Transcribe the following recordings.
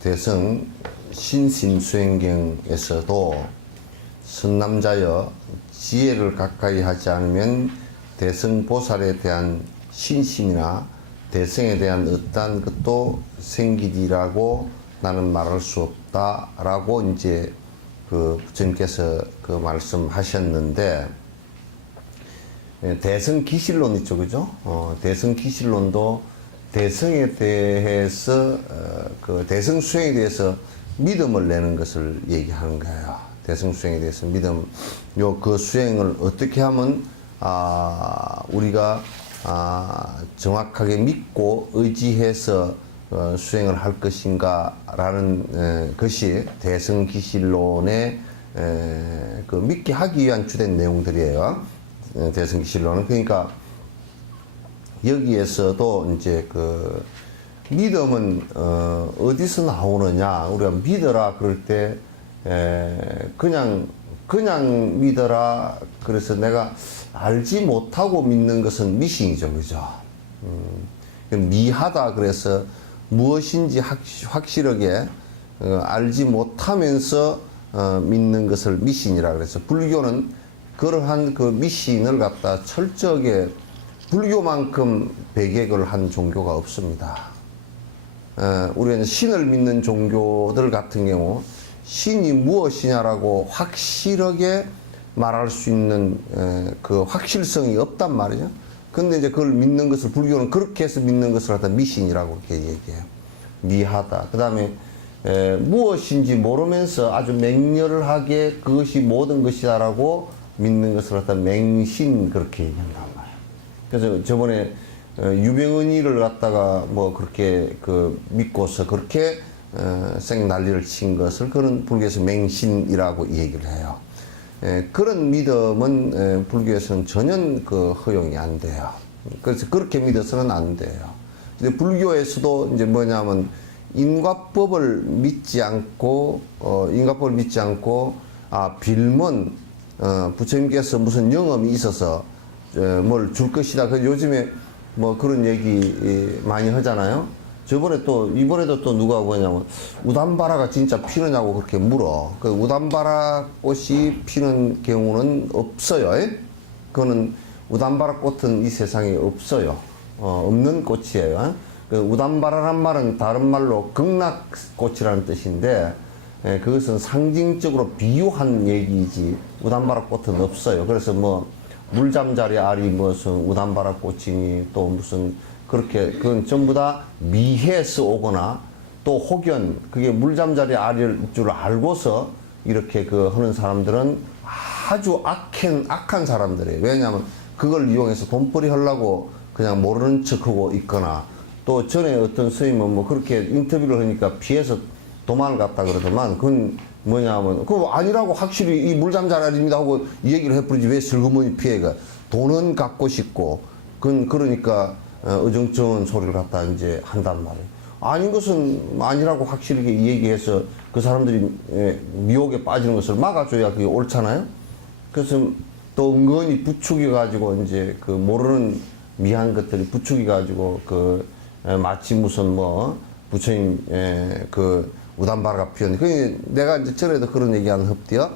대성 신심수행경에서도 선남자여 지혜를 가까이 하지 않으면 대성보살에 대한 신심이나 대성에 대한 어떠한 것도 생기리라고 나는 말할 수 없다라고 이제 그 부처님께서 그 말씀하셨는데, 대성기실론 있죠, 그죠? 대성기실론도 대성에 대해서 그 대성수행에 대해서 믿음을 내는 것을 얘기하는 거예요. 대성수행에 대해서 믿음, 그 수행을 어떻게 하면 우리가 정확하게 믿고 의지해서 수행을 할 것인가라는 것이 대성기실론의 그 믿게 하기 위한 주된 내용들이에요. 대성기실론은. 그러니까 여기에서도 이제 그 믿음은 어디서 나오느냐, 우리가 믿어라 그럴 때 그냥 믿어라, 그래서 내가 알지 못하고 믿는 것은 미신이죠, 그죠? 미하다, 그래서 무엇인지 확실하게 알지 못하면서 믿는 것을 미신이라 그래서, 불교는 그러한 그 미신을 갖다 철저하게, 불교만큼 배격을 한 종교가 없습니다. 우리는 신을 믿는 종교들 같은 경우 신이 무엇이냐라고 확실하게 말할 수 있는 그 확실성이 없단 말이죠. 근데 이제 그걸 믿는 것을, 불교는 그렇게 해서 믿는 것을 갖다 미신이라고 이렇게 얘기해요. 미하다. 그 다음에 무엇인지 모르면서 아주 맹렬하게 그것이 모든 것이다라고 믿는 것을 갖다 맹신, 그렇게 얘기한단 말이에요. 그래서 저번에 유병언이를 갖다가 뭐 그렇게 그 믿고서 그렇게 생 난리를 친 것을, 그런 불교에서 맹신이라고 얘기를 해요. 그런 믿음은 불교에서는 전혀 그 허용이 안 돼요. 그래서 그렇게 믿어서는 안 돼요. 근데 불교에서도 이제 뭐냐면 인과법을 믿지 않고 빌면 부처님께서 무슨 영험이 있어서 뭘 줄 것이다. 그 요즘에 뭐 그런 얘기 많이 하잖아요. 이번에도 또 누가 뭐냐면 우담바라가 진짜 피느냐고 그렇게 물어. 그 우담바라 꽃이 피는 경우는 없어요. 그거는 우담바라 꽃은 이 세상에 없어요. 없는 꽃이에요. 그 우담바라란 말은 다른 말로 극락꽃이라는 뜻인데, 그것은 상징적으로 비유한 얘기이지 우담바라 꽃은 없어요. 그래서 뭐 물잠자리 알이 무슨 우담바라 꽃이니 또 무슨 그렇게, 그건 전부 다 미해서 오거나 또 혹연 그게 물잠자리 알일 줄 알고서 이렇게 그 하는 사람들은 아주 악한 사람들이에요. 왜냐하면 그걸 이용해서 돈벌이 하려고 그냥 모르는 척하고 있거나, 또 전에 어떤 스님은 뭐 그렇게 인터뷰를 하니까 피해서 도망을 갔다 그러더만, 그건 뭐냐면 그거 아니라고 확실히 이 물잠자리 알입니다 하고 얘기를 해버리지 왜 슬그머니 피해가. 돈은 갖고 싶고 그러니까 어정쩡한 소리를 갖다 이제 한단 말이에요. 아닌 것은 아니라고 확실하게 얘기해서 그 사람들이 미혹에 빠지는 것을 막아줘야 그게 옳잖아요. 그래서 또 은근히 부추겨가지고 이제 그 모르는 미한 것들이 부추겨가지고 그 마치 무슨 뭐 부처님 그 우담바라가 피었는데, 내가 이제 전에도 그런 얘기하는 흡디요.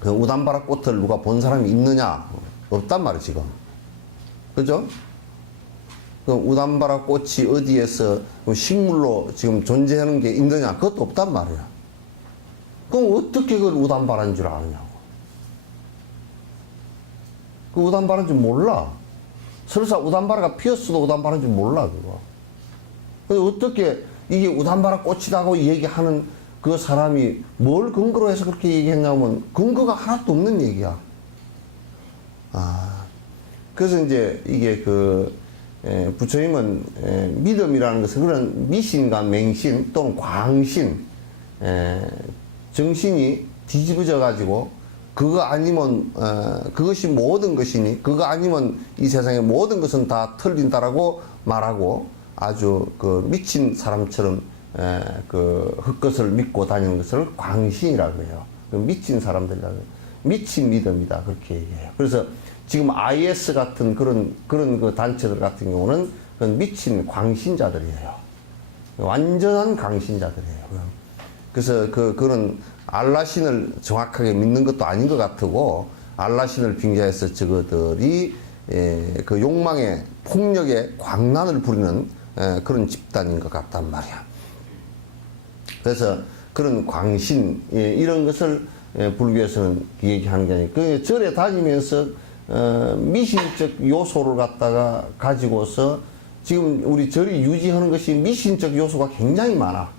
그 우담바라 꽃을 누가 본 사람이 있느냐? 없단 말이에요, 지금. 그죠? 그 우담바라 꽃이 어디에서 식물로 지금 존재하는 게 있느냐? 그것도 없단 말이야. 그럼 어떻게 그걸 우담바라인 줄 아느냐고. 그 우담바라인 줄 몰라. 설사 우담바라가 피었어도 우담바라인 줄 몰라, 그거. 그래서 어떻게 이게 우담바라 꽃이라고 얘기하는 그 사람이 뭘 근거로 해서 그렇게 얘기했냐면 근거가 하나도 없는 얘기야. 그래서 이제 이게 부처님은 믿음이라는 것은 그런 미신과 맹신 또는 광신, 정신이 뒤집어져 가지고 그거 아니면 그것이 모든 것이니 그거 아니면 이 세상의 모든 것은 다 틀린다라고 말하고, 아주 그 미친 사람처럼 그 헛것을 믿고 다니는 것을 광신이라고 해요. 미친 사람들이라고 해요. 미친 믿음이다, 그렇게 얘기해요. 그래서 지금 IS 같은 그런 그 단체들 같은 경우는 그건 미친 광신자들이에요. 완전한 광신자들이에요. 그래서 그런 알라신을 정확하게 믿는 것도 아닌 것 같고, 알라신을 빙자해서 저거들이 그 욕망의 폭력의 광란을 부리는 그런 집단인 것 같단 말이야. 그래서 그런 광신 이런 것을 불교에서는 얘기하는 게 아니고, 그 절에 다니면서 미신적 요소를 갖다가 가지고서 지금 우리 절이 유지하는 것이 미신적 요소가 굉장히 많아.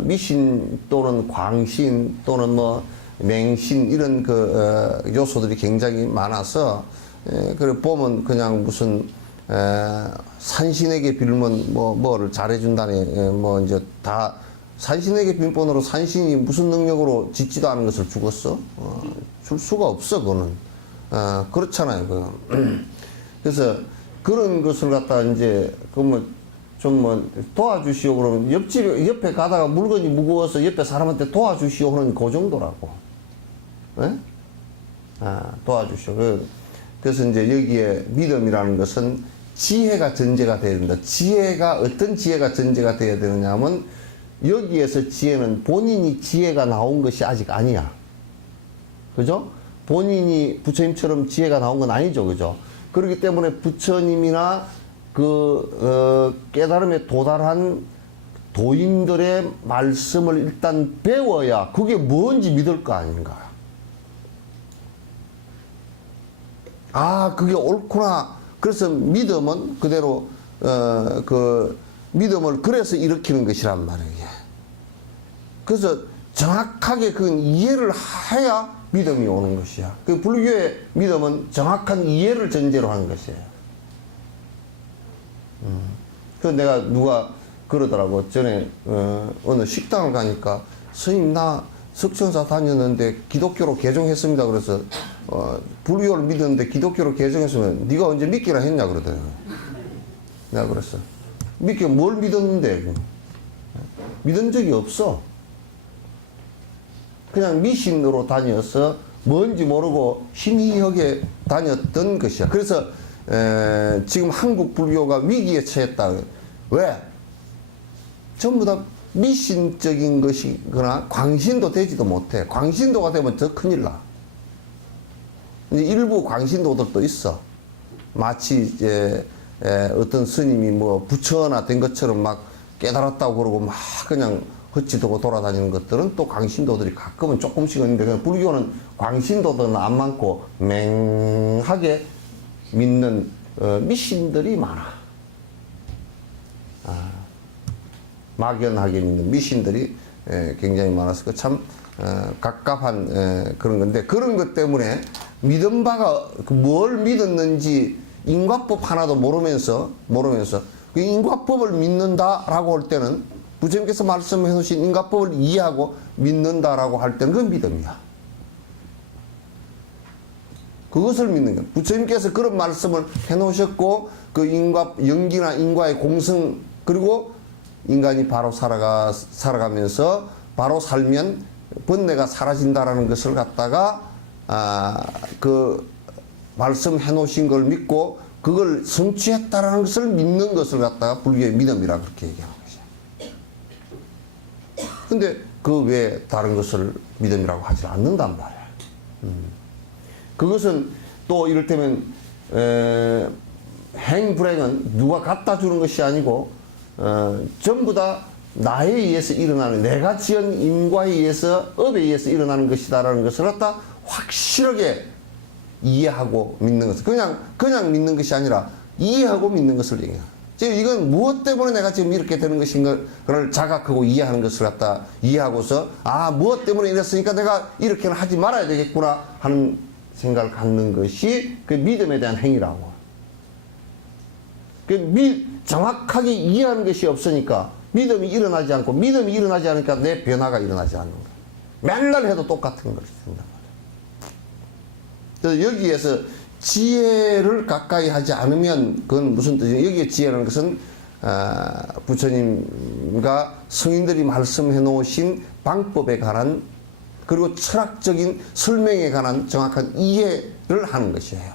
미신 또는 광신 또는 뭐 맹신 이런 그 요소들이 굉장히 많아서, 그래 보면 그냥 무슨 산신에게 빌면 뭐를 잘해준다니, 뭐 이제 다 산신에게 빌본으로 산신이 무슨 능력으로 짓지도 않은 것을 죽었어? 줄 수가 없어, 그거는. 그렇잖아요, 그래서 그런 것을 갖다 이제 좀 도와주시오 그러면 옆에 가다가 물건이 무거워서 옆에 사람한테 도와주시오 하는 그 정도라고. 네? 도와주시오. 그래서 이제 여기에 믿음이라는 것은 지혜가 전제가 되어야 된다. 어떤 지혜가 전제가 되어야 되느냐 하면, 여기에서 지혜는 본인이 지혜가 나온 것이 아직 아니야. 그죠? 본인이 부처님처럼 지혜가 나온 건 아니죠. 그죠? 그렇기 때문에 부처님이나 깨달음에 도달한 도인들의 말씀을 일단 배워야 그게 뭔지 믿을 거 아닌가. 그게 옳구나. 그래서 믿음은 그대로, 믿음을 그래서 일으키는 것이란 말이에요. 그래서 정확하게 그건 이해를 해야 믿음이 오는 것이야. 그 불교의 믿음은 정확한 이해를 전제로 하는 것이에요. 그 내가 누가 그러더라고. 전에 어느 식당을 가니까, 스님 나 석천사 다녔는데 기독교로 개종했습니다. 그래서 불교를 믿었는데 기독교로 개종했으면 네가 언제 믿기라 했냐 그러더라고요. 내가 그랬어. 뭘 믿었는데? 믿은 적이 없어. 그냥 미신으로 다녀서 뭔지 모르고 희미하게 다녔던 것이야. 그래서 지금 한국 불교가 위기에 처했다. 왜? 전부 다 미신적인 것이거나 광신도 되지도 못해. 광신도가 되면 더 큰일 나. 이제 일부 광신도들도 있어. 마치 이제 어떤 스님이 뭐 부처나 된 것처럼 막 깨달았다고 그러고 막 그냥 헛짓하고 돌아다니는 것들은 또 광신도들이 가끔은 조금씩 있는데, 그냥 불교는 광신도들은 안 많고 맹하게 믿는 미신들이 많아. 막연하게 믿는 미신들이 굉장히 많아서 참 갑갑한 그런 건데, 그런 것 때문에 믿은 바가 뭘 믿었는지 인과법 하나도 모르면서 그 인과법을 믿는다라고 할 때는, 부처님께서 말씀해 놓으신 인과법을 이해하고 믿는다라고 할 때는 그건 믿음이야. 그것을 믿는 거야. 부처님께서 그런 말씀을 해 놓으셨고, 그 연기나 인과의 공성, 그리고 인간이 바로 살아가면서 바로 살면 번뇌가 사라진다라는 것을 갖다가 그 말씀해 놓으신 걸 믿고 그걸 성취했다라는 것을 믿는 것을 갖다가 불교의 믿음이라 그렇게 얘기하는 것이야. 근데 그 외에 다른 것을 믿음이라고 하지 않는단 말이야. 그것은 또 이를테면 행불행은 누가 갖다 주는 것이 아니고 전부 다 나에 의해서 일어나는, 내가 지은 인과에 의해서, 업에 의해서 일어나는 것이다라는 것을 갖다 확실하게 이해하고 믿는 것을, 그냥 믿는 것이 아니라 이해하고 믿는 것을 얘기해요. 지금 이건 무엇 때문에 내가 지금 이렇게 되는 것인가를 자각하고 이해하는 것을 갖다 이해하고서, 무엇 때문에 이랬으니까 내가 이렇게는 하지 말아야 되겠구나 하는 생각을 갖는 것이 그 믿음에 대한 행위라고. 정확하게 이해하는 것이 없으니까 믿음이 일어나지 않고, 믿음이 일어나지 않으니까 내 변화가 일어나지 않는 거야. 맨날 해도 똑같은 것입니다. 그래서 여기에서 지혜를 가까이 하지 않으면 그건 무슨 뜻이에요? 여기에 지혜라는 것은 부처님과 성인들이 말씀해 놓으신 방법에 관한, 그리고 철학적인 설명에 관한 정확한 이해를 하는 것이에요.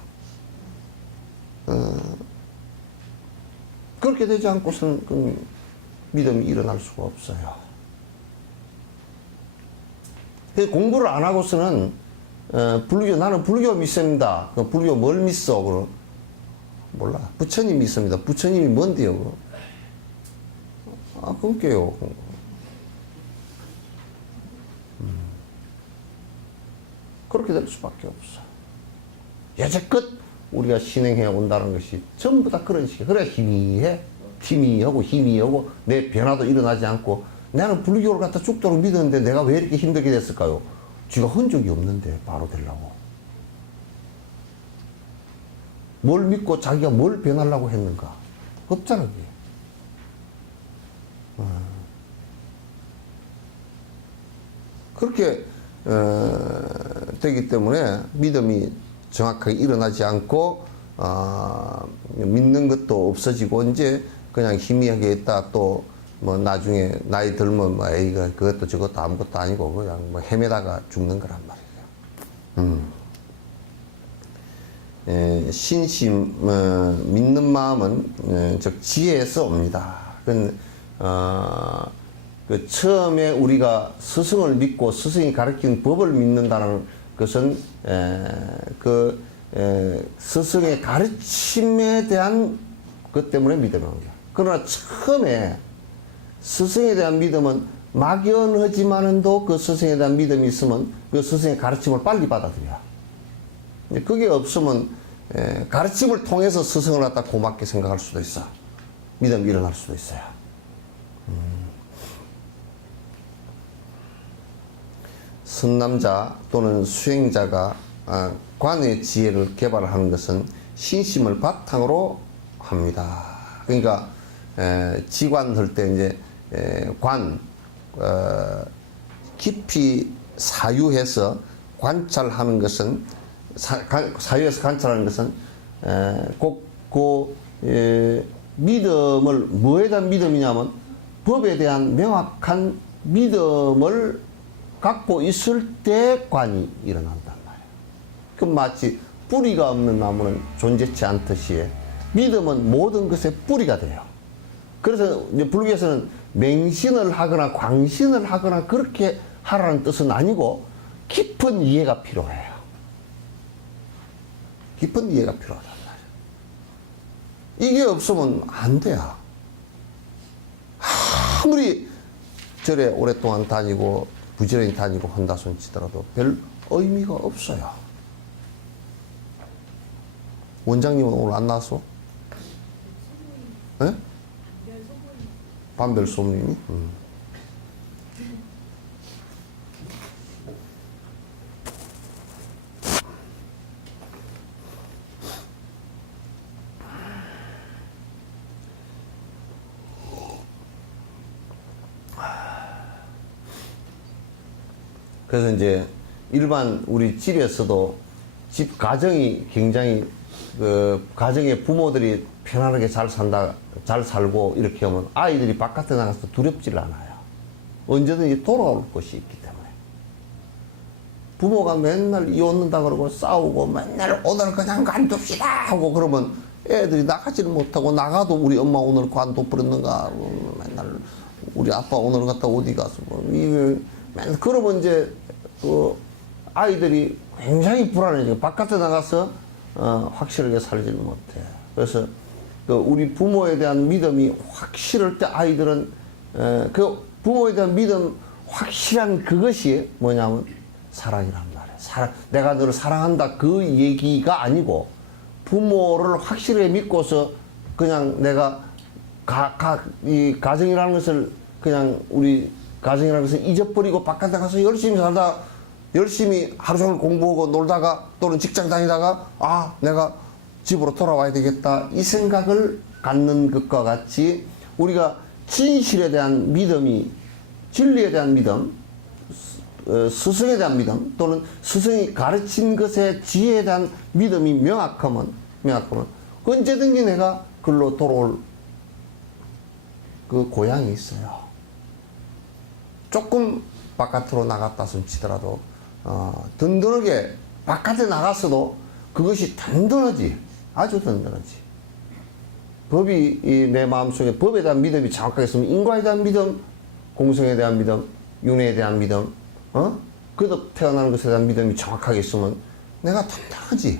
그렇게 되지 않고서는 그 믿음이 일어날 수가 없어요. 공부를 안 하고서는 나는 불교 믿습니다. 불교 뭘 믿어? 그럼 몰라. 부처님 믿습니다. 부처님이 뭔데요? 그럼? 끊겨요. 그렇게 될 수밖에 없어. 여태껏 우리가 신행해 온다는 것이 전부 다 그런 식이야. 그래야 희미하고 내 변화도 일어나지 않고 나는 불교를 갖다 죽도록 믿었는데 내가 왜 이렇게 힘들게 됐을까요? 쥐가 흔적이 없는데 바로 되려고. 뭘 믿고 자기가 뭘 변하려고 했는가? 없잖아, 그게. 그렇게 되기 때문에 믿음이 정확하게 일어나지 않고 믿는 것도 없어지고 이제 그냥 희미하게 있다 또 뭐 나중에 나이 들면 뭐 에이가 그것도 저것도 아무것도 아니고 그냥 뭐 헤매다가 죽는 거란 말이에요. 신심 믿는 마음은 즉 지혜에서 옵니다. 그 처음에 우리가 스승을 믿고 스승이 가르친 법을 믿는다는 것은 스승의 가르침에 대한 것 때문에 믿음을 합니다. 그러나 처음에 스승에 대한 믿음은 막연하지만도 그 스승에 대한 믿음이 있으면 그 스승의 가르침을 빨리 받아들여. 그게 없으면 가르침을 통해서 스승을 갖다 고맙게 생각할 수도 있어. 믿음이 일어날 수도 있어요. 선남자 또는 수행자가 관의 지혜를 개발하는 것은 신심을 바탕으로 합니다. 그러니까 지관할 때 이제 깊이 사유해서 관찰하는 것은 사유해서 관찰하는 것은 꼭 믿음을 뭐에 대한 믿음이냐면 법에 대한 명확한 믿음을 갖고 있을 때 관이 일어난단 말이에요. 그 마치 뿌리가 없는 나무는 존재치 않듯이 믿음은 모든 것의 뿌리가 돼요. 그래서 이제 불교에서는 맹신을 하거나 광신을 하거나 그렇게 하라는 뜻은 아니고 깊은 이해가 필요해요. 깊은 이해가 필요하단 말이에요. 이게 없으면 안 돼요. 아무리 절에 오랫동안 다니고 부지런히 다니고 한다 손 치더라도 별 의미가 없어요. 원장님은 오늘 안 나왔어? 예? 반별 소문이니? 그래서 이제 일반 우리 집에서도 집 가정이 굉장히 그 가정의 부모들이 편안하게 잘 살고 이렇게 하면 아이들이 바깥에 나가서 두렵지를 않아요. 언제든지 돌아올 것이 있기 때문에. 부모가 맨날 이혼는다 그러고 싸우고 맨날 오늘 그냥 관둡시다 하고 그러면 애들이 나가지를 못하고 나가도 우리 엄마 오늘 관둬 버렸는가 맨날 우리 아빠 오늘 갔다 어디 가서 맨날 그러면 이제 그 아이들이 굉장히 불안해지고 바깥에 나가서 확실하게 살지를 못해. 그래서 그 우리 부모에 대한 믿음이 확실할 때 아이들은 그 부모에 대한 믿음 확실한 그것이 뭐냐면 사랑이란 말이에요. 내가 너를 사랑한다 그 얘기가 아니고 부모를 확실하게 믿고서 그냥 내가 이 가정이라는 것을 그냥 우리 가정이라는 것을 잊어버리고 바깥에 가서 열심히 살다 열심히 하루 종일 공부하고 놀다가 또는 직장 다니다가 내가 집으로 돌아와야 되겠다 이 생각을 갖는 것과 같이 우리가 진실에 대한 믿음이 진리에 대한 믿음 스승에 대한 믿음 또는 스승이 가르친 것의 지혜에 대한 믿음이 명확하면 언제든지 내가 글로 돌아올 그 고향이 있어요. 조금 바깥으로 나갔다 손치더라도 든든하게 바깥에 나갔어도 그것이 든든하지. 아주 든든하지. 법이 내 마음속에 법에 대한 믿음이 정확하게 있으면 인과에 대한 믿음, 공성에 대한 믿음, 윤회에 대한 믿음, 그래도 태어나는 것에 대한 믿음이 정확하게 있으면 내가 당당하지.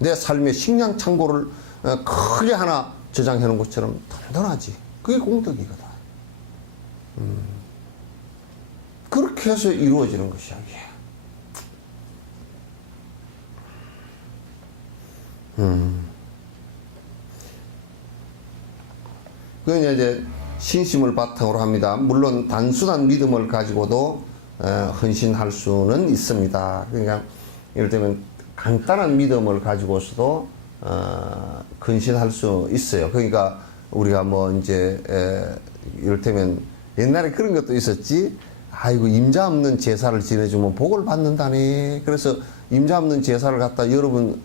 내 삶의 식량 창고를 크게 하나 저장해 놓은 것처럼 단단하지. 그게 공덕이거든. 그렇게 해서 이루어지는 것이야, 이게. 그건 이제 신심을 바탕으로 합니다. 물론 단순한 믿음을 가지고도 헌신할 수는 있습니다. 그러니까 예를 들면 간단한 믿음을 가지고서도 헌신할 수 있어요. 그러니까 우리가 뭐 이제 이를테면 옛날에 그런 것도 있었지. 아이고 임자 없는 제사를 지내주면 복을 받는다네. 그래서 임자 없는 제사를 갖다 여러분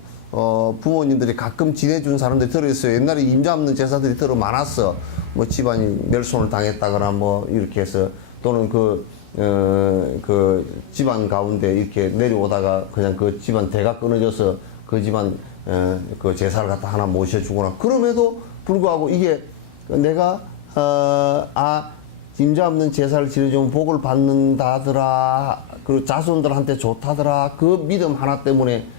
부모님들이 가끔 지내준 사람들이 들어있어요. 옛날에 임자 없는 제사들이 들어 많았어. 뭐 집안이 멸손을 당했다거나 뭐 이렇게 해서 또는 그 집안 가운데 이렇게 내려오다가 그냥 그 집안 대가 끊어져서 그 집안 그 제사를 갖다 하나 모셔주거나 그럼에도 불구하고 이게 내가 임자 없는 제사를 지내주면 복을 받는다더라. 그리고 자손들한테 좋다더라. 그 믿음 하나 때문에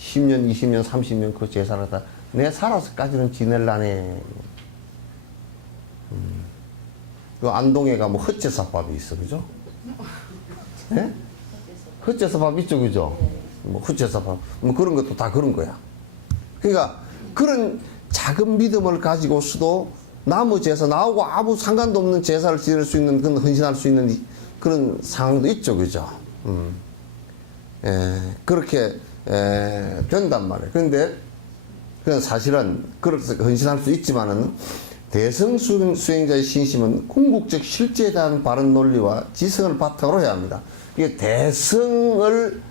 10년, 20년, 30년 그 제사를 다 내 살아서까지는 지낼라네. 그 안동에가 뭐 헛제사밥이 있어, 그죠? 예? 헛제사밥 있죠, 그죠? 뭐 헛제사밥, 뭐 그런 것도 다 그런 거야. 그러니까 그런 작은 믿음을 가지고서도 나무 제사, 나하고 아무 상관도 없는 제사를 지낼 수 있는, 그런 헌신할 수 있는 그런 상황도 있죠, 그죠? 그렇게 된단 말이에요. 그런데 그건 사실은 그렇게 헌신할 수 있지만은 대성 수행자의 신심은 궁극적 실제에 대한 바른 논리와 지성을 바탕으로 해야 합니다. 이게 대성을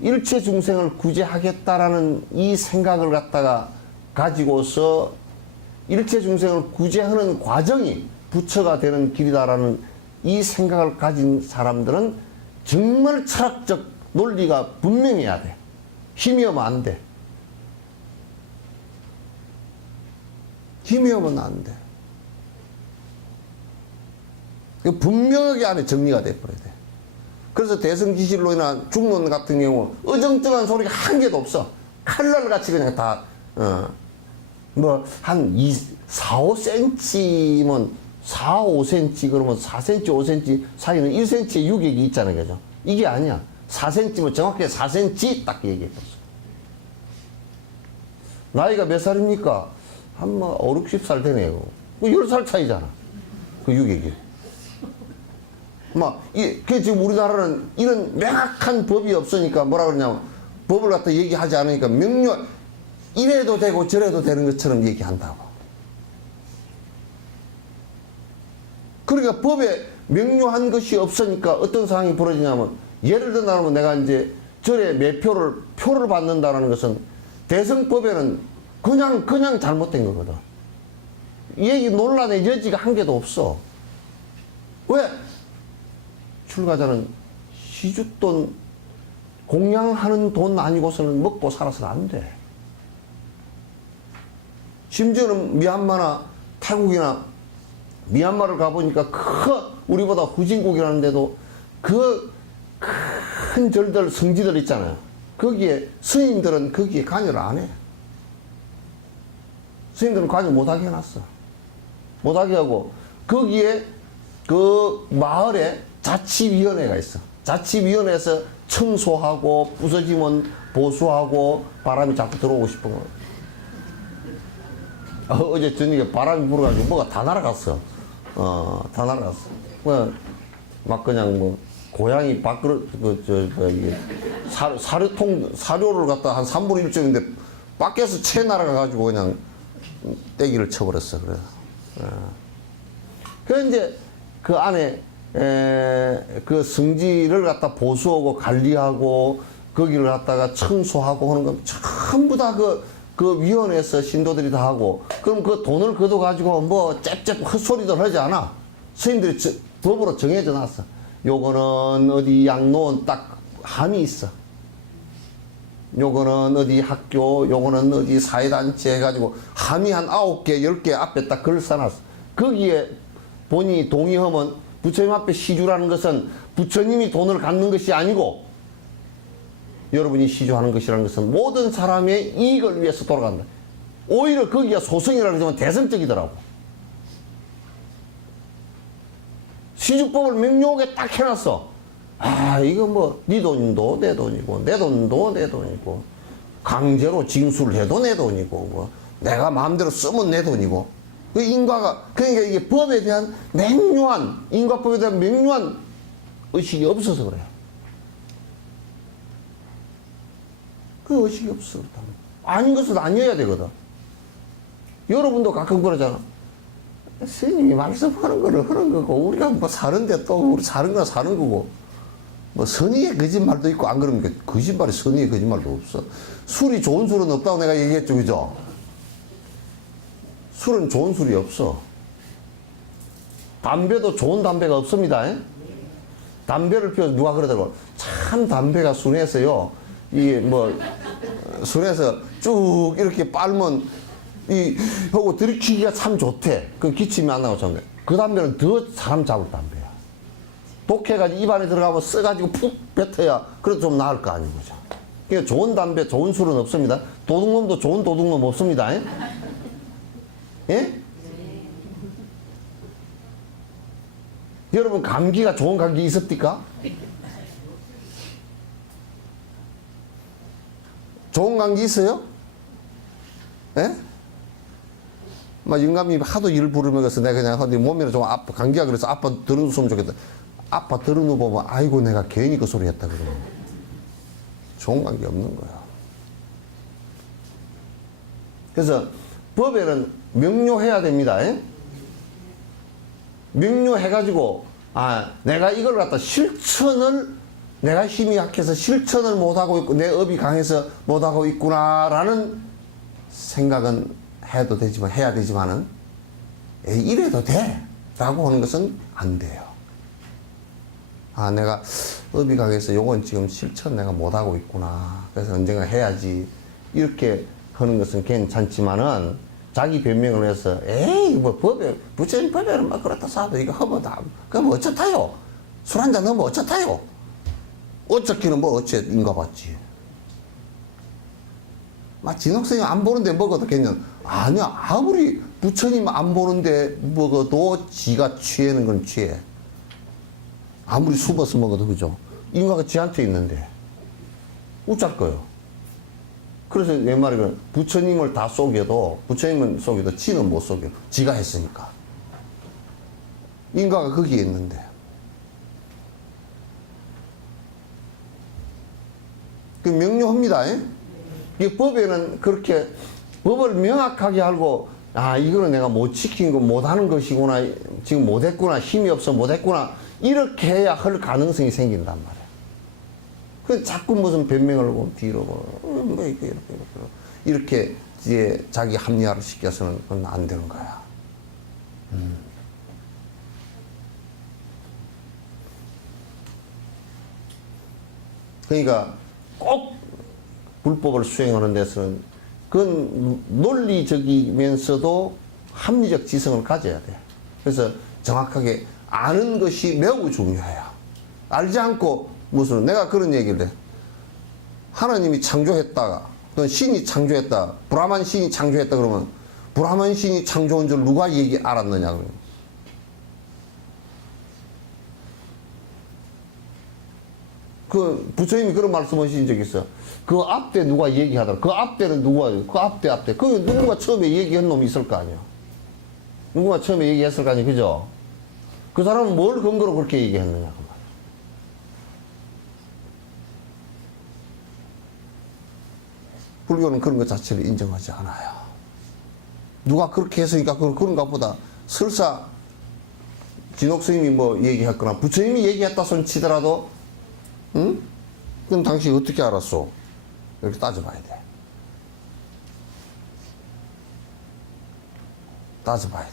일체 중생을 구제하겠다라는 이 생각을 갖다가 가지고서 일체 중생을 구제하는 과정이 부처가 되는 길이다라는 이 생각을 가진 사람들은 정말 철학적 논리가 분명해야 돼. 힘이 오면 안 돼. 힘이 오면 안 돼. 분명하게 안에 정리가 돼버려야 돼. 그래서 대성지실로 인한 중론 같은 경우 어정쩡한 소리가 한 개도 없어. 칼날같이 그냥 다 뭐 한 4, 5cm면 4, 5cm 그러면 4cm, 5cm 사이는 1cm의 유격이 있잖아요. 그죠? 이게 아니야. 4cm면 정확히 4cm 딱 얘기해봤어. 나이가 몇 살입니까? 한 뭐 5, 60살 되네요. 그 10살 차이잖아. 그 유격이. 그 지금 우리나라는 이런 명확한 법이 없으니까 뭐라 그러냐면 법을 갖다 얘기하지 않으니까 명료 이래도 되고 저래도 되는 것처럼 얘기한다고. 그러니까 법에 명료한 것이 없으니까 어떤 상황이 벌어지냐면 예를 들면 내가 이제 절에 표를 받는다는 것은 대성법에는 그냥 잘못된 거거든. 이 얘기 논란의 여지가 한 개도 없어. 왜? 출가자는 시주돈 공양하는 돈 아니고서는 먹고 살아서는 안 돼. 심지어는 미얀마나 태국이나 미얀마를 가보니까 우리보다 후진국이라는데도 그 큰 절들 성지들 있잖아요. 거기에 스님들은 거기에 관여를 안 해. 스님들은 관여 못하게 해놨어. 못하게 하고 거기에 그 마을에 자치위원회가 있어. 자치위원회에서 청소하고 부서지면 보수하고 바람이 자꾸 들어오고 싶은 거. 어제 저녁에 바람이 불어가지고 뭐가 다 날아갔어. 다 날아갔어. 막 그냥 뭐 고양이 밥그릇 사료를 갖다 한 3분의 1점인데 밖에서 채 날아가가지고 그냥 떼기를 쳐버렸어. 그래서. 그래서 이제 그 안에 그 성지를 갖다 보수하고 관리하고 거기를 갖다가 청소하고 하는 건 전부 다 그 위원회에서 신도들이 다 하고 그럼 그 돈을 걷어가지고 뭐 짭짭 헛소리들 하지 않아. 스님들이 법으로 정해져 놨어. 요거는 어디 양로원 딱 함이 있어. 요거는 어디 학교, 요거는 어디 사회단체 해가지고 함이 한 9개, 10개 앞에 딱 글 써놨어. 거기에 본인이 동의하면 부처님 앞에 시주라는 것은 부처님이 돈을 갖는 것이 아니고 여러분이 시주하는 것이라는 것은 모든 사람의 이익을 위해서 돌아간다. 오히려 거기가 소승이라 그러지만 대승적이더라고. 시주법을 명료하게 딱 해놨어. 아, 이거 뭐, 네 돈도 내 돈이고, 내 돈도 내 돈이고, 강제로 징수를 해도 내 돈이고, 뭐, 내가 마음대로 쓰면 내 돈이고, 그 인과가, 그러니까 이게 법에 대한 명료한, 인과법에 대한 명료한 의식이 없어서 그래요. 그 의식이 없어. 아닌 것은 아니어야 되거든. 여러분도 가끔 그러잖아. 스님이 말씀하는 거를 하는 거고, 우리가 뭐 사는데 또 우리 사는 거나 사는 거고, 뭐 선의의 거짓말도 있고, 안 그러면 거짓말이 선의의 거짓말도 없어. 술이 좋은 술은 없다고 내가 얘기했죠, 그죠? 술은 좋은 술이 없어. 담배도 좋은 담배가 없습니다. 담배를 피워서 누가 그러더라고. 참 담배가 순해서요, 이게 뭐, 순해서 쭉 이렇게 빨면, 하고 들이키기가 참 좋대. 그 기침이 안 나고 좋은데. 그 담배는 더 사람 잡을 담배야. 독해가지고 입안에 들어가면 써가지고 푹 뱉어야 그래도 좀 나을 거 아니고. 그러니까 좋은 담배, 좋은 술은 없습니다. 도둑놈도 좋은 도둑놈 없습니다. 예? 여러분, 감기가 좋은 감기 있습니까? 좋은 감기 있어요? 예? 막 영감님이 하도 일을 부르면서 내가 그냥 어디 몸이나 좀 아파, 감기가 그래서 아빠 들어눕으면 좋겠다. 아빠 들어눕으면 아이고 내가 괜히 그 소리 했다 그러면 좋은 감기 없는 거야. 그래서 법에는 명료해야 됩니다. 명료해가지고 아 내가 이걸 갖다 실천을 내가 힘이 약해서 실천을 못하고 있고 내 업이 강해서 못하고 있구나라는 생각은 해도 되지만 해야 되지만은 에이, 이래도 돼 라고 하는 것은 안 돼요. 아 내가 업이 강해서 요건 지금 실천 내가 못하고 있구나 그래서 언젠가 해야지 이렇게 하는 것은 괜찮지만은 자기 변명을 해서 에이 뭐 법에 부처님 법에는 막 그렇다 사도 이거 하면 다 그럼 어쩌다요 술 한잔 넣으면 어쩌다요 어쩌기는 뭐 어째인가 봤지. 막 진옥선생님 안 보는데 먹어도 괜찮아. 아니야 아무리 부처님 안 보는데 먹어도 지가 취하는 건 취해. 아무리 수버서 먹어도 그죠. 인과가 지한테 있는데 웃잘 거요. 그래서 내 말이는 부처님을 다 속여도 부처님은 속여도 지는 못 속여. 지가 했으니까. 인과가 거기에 있는데. 그 명료합니다. 이 법에는 그렇게 법을 명확하게 알고 아 이거는 내가 못 지킨 거 못하는 것이구나 지금 못했구나 힘이 없어 못했구나 이렇게 해야 할 가능성이 생긴단 말이야. 그 자꾸 무슨 변명을 하고 뒤로 뭐 이렇게 이제 자기 합리화를 시켜서는 그건 안 되는 거야. 그러니까 꼭 불법을 수행하는 데서는 그건 논리적이면서도 합리적 지성을 가져야 돼. 그래서 정확하게 아는 것이 매우 중요해요. 알지 않고 무슨 내가 그런 얘기를 해. 하나님이 창조했다가 또는 신이 창조했다. 브라만 신이 창조했다 그러면 브라만 신이 창조한 줄 누가 알았느냐 그러면. 그 부처님이 그런 말씀하신 적이 있어. 그 앞에 누가 얘기하더라. 그 앞에는 누가 그 앞에 그 누군가 처음에 얘기한 놈이 있을 거 아니야. 누군가 처음에 얘기했을 거 아니야, 그죠? 그 사람은 뭘 근거로 그렇게 얘기했느냐 그 말. 불교는 그런 것 자체를 인정하지 않아요. 누가 그렇게 했으니까 그런가 보다. 설사 진옥스님이 뭐 얘기했거나 부처님이 얘기했다 손 치더라도 응? 그럼 당신이 어떻게 알았어? 이렇게 따져봐야 돼. 따져봐야 돼.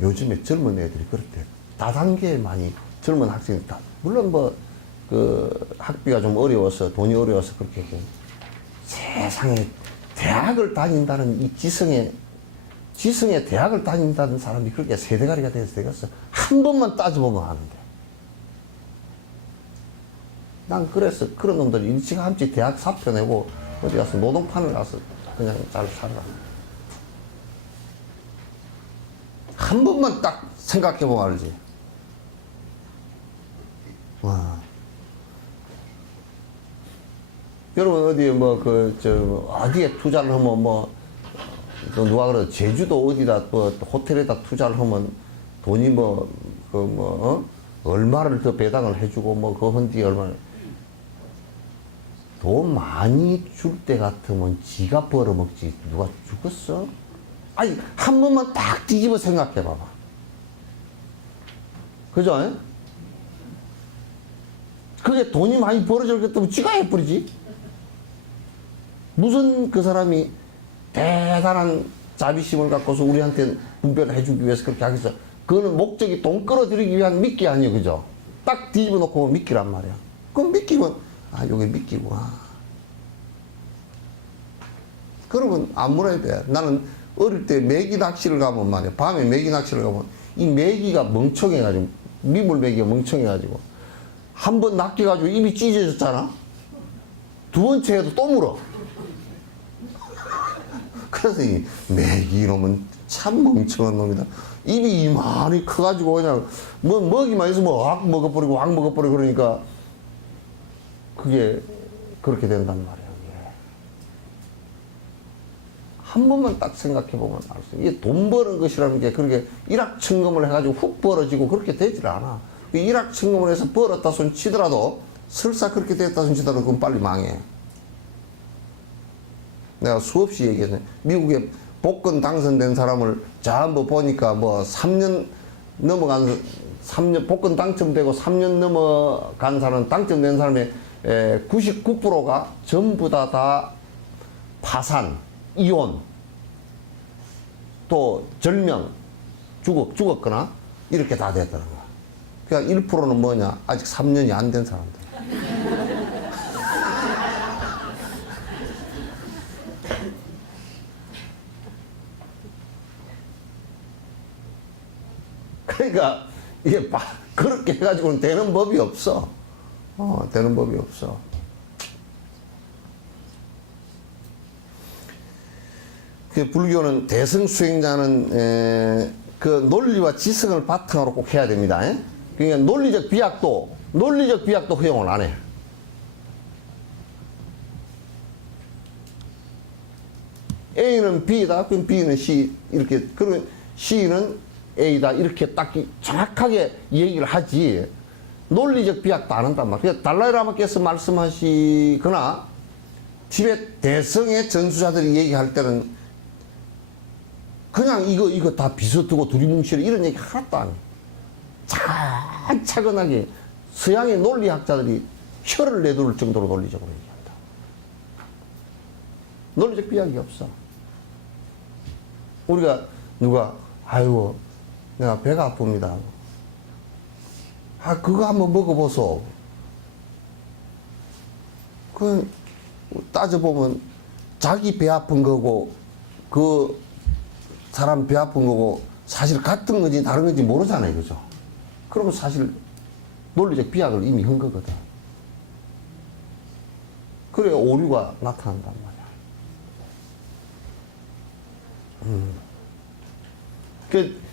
요즘에 젊은 애들이 그렇대. 다단계에 많이 젊은 학생들 다. 물론 뭐 그 학비가 좀 어려워서 돈이 어려워서 그렇게 했고 세상에 대학을 다닌다는 이 지성의 대학을 다닌다는 사람이 그렇게 세대가리가 돼서 되겠어. 한 번만 따져보면 아는데. 난 그래서 그런 놈들이 일찌감치 대학 사표 내고 어디 가서 노동판을 가서 그냥 잘 살아라. 한 번만 딱 생각해보면 알지. 와. 여러분 어디에 어디에 투자를 하면 또 누가 그래 제주도 어디다 호텔에다 투자를 하면 돈이 얼마를 더 배당을 해주고 그거 헌디 얼마나 돈 많이 줄 때 같으면 지가 벌어먹지 누가 죽었어? 아니 한 번만 딱 뒤집어 생각해 봐봐. 그죠? 그게 돈이 많이 벌어졌겠다면 지가 해버리지. 무슨 그 사람이 대단한 자비심을 갖고서 우리한테 분별을 해주기 위해서 그렇게 하겠어. 그거는 목적이 돈 끌어들이기 위한 미끼 아니에요. 그죠? 딱 뒤집어 놓고 미끼란 말이야. 그럼 미끼면, 요게 미끼구나. 그러면 안 물어야 돼. 나는 어릴 때 메기 낚시를 가면 말이야. 밤에 메기 낚시를 가면 이 메기가 멍청해가지고, 미물 메기가 멍청해가지고, 한 번 낚여가지고 입이 찢어졌잖아? 두 번째 해도 또 물어. 그래서 이 메기 놈은 참 멍청한 놈이다. 입이 이만히 커가지고 그냥 먹이만 있으면 확 먹어버리고 확 먹어버리고 그러니까 그게 그렇게 된단 말이야. 한 번만 딱 생각해보면 알 수 있어. 이게 돈 버는 것이라는 게 그렇게 일확천금을 해가지고 훅 벌어지고 그렇게 되질 않아. 일확천금을 해서 벌었다 손 치더라도 설사 그렇게 됐다 손 치더라도 그건 빨리 망해. 내가 수없이 얘기했네. 미국에 복권 당선된 사람을 전부 보니까 3년 넘어간, 3년, 복권 당첨되고 3년 넘어간 사람, 당첨된 사람의 99%가 전부 다 파산, 이혼, 또 절명, 죽었거나 이렇게 다 됐다는 거야. 그러니까 1%는 뭐냐? 아직 3년이 안 된 사람들. 그러니까 이게 그렇게 해가지고는 되는 법이 없어. 되는 법이 없어. 그 불교는 대승 수행자는 그 논리와 지성을 바탕으로 꼭 해야 됩니다. 그러니까 논리적 비약도 허용을 안 해. A는 B다, 그럼 B는 C 이렇게 그러면 C는 A다 이렇게 딱 정확하게 얘기를 하지 논리적 비약도 안 한단 말이야. 그러니까 달라이라마께서 말씀하시거나 티베트 대성의 전수자들이 얘기할 때는 그냥 이거 다 비서트고 두리뭉실해 이런 얘기 하나도 안 해. 차근차근하게 서양의 논리학자들이 혀를 내두를 정도로 논리적으로 얘기한다. 논리적 비약이 없어. 우리가 아이고 내가 배가 아픕니다. 그거 한번 먹어보소. 그 따져보면 자기 배 아픈 거고 그 사람 배 아픈 거고 사실 같은 건지 다른 건지 모르잖아요. 그죠? 그러면 사실 논리적 비약을 이미 한 거거든. 그래 오류가 나타난단 말이야.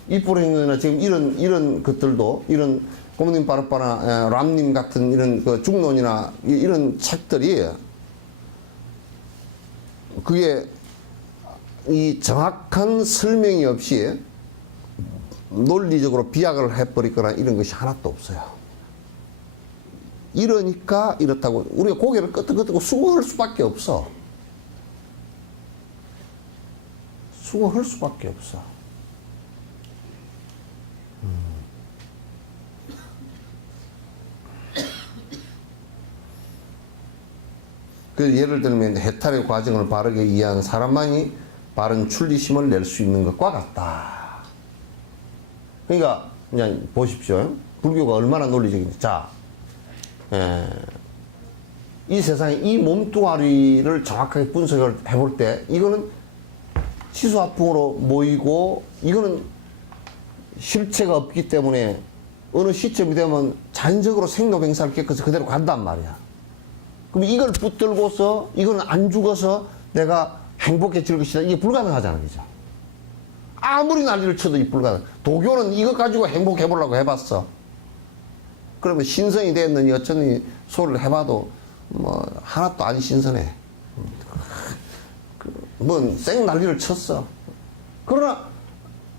이 프로행위나 지금 이런 것들도, 이런 고모님 바르바나 람님 같은 이런 그 중론이나 이런 책들이 그게 이 정확한 설명이 없이 논리적으로 비약을 해버리거나 이런 것이 하나도 없어요. 이러니까 이렇다고 우리가 고개를 끄덕끄덕 수긍할 수밖에 없어. 수긍할 수밖에 없어. 그 예를 들면 해탈의 과정을 바르게 이해한 사람만이 바른 출리심을 낼 수 있는 것과 같다. 그러니까 그냥 보십시오. 불교가 얼마나 논리적인지. 자, 이 세상에 이 몸뚱아리를 정확하게 분석을 해볼 때 이거는 치수화풍으로 모이고 이거는 실체가 없기 때문에 어느 시점이 되면 자연적으로 생로병사를 겪어서 그대로 간단 말이야. 그럼 이걸 붙들고서 이거는 안 죽어서 내가 행복해질 것이다. 이게 불가능하잖아, 그죠? 아무리 난리를 쳐도 이 불가능. 도교는 이거 가지고 행복해보려고 해봤어. 그러면 신선이 됐느니 어쩌니 소리를 해봐도 뭐 하나도 안 신선해. 뭔 생난리를 쳤어. 그러나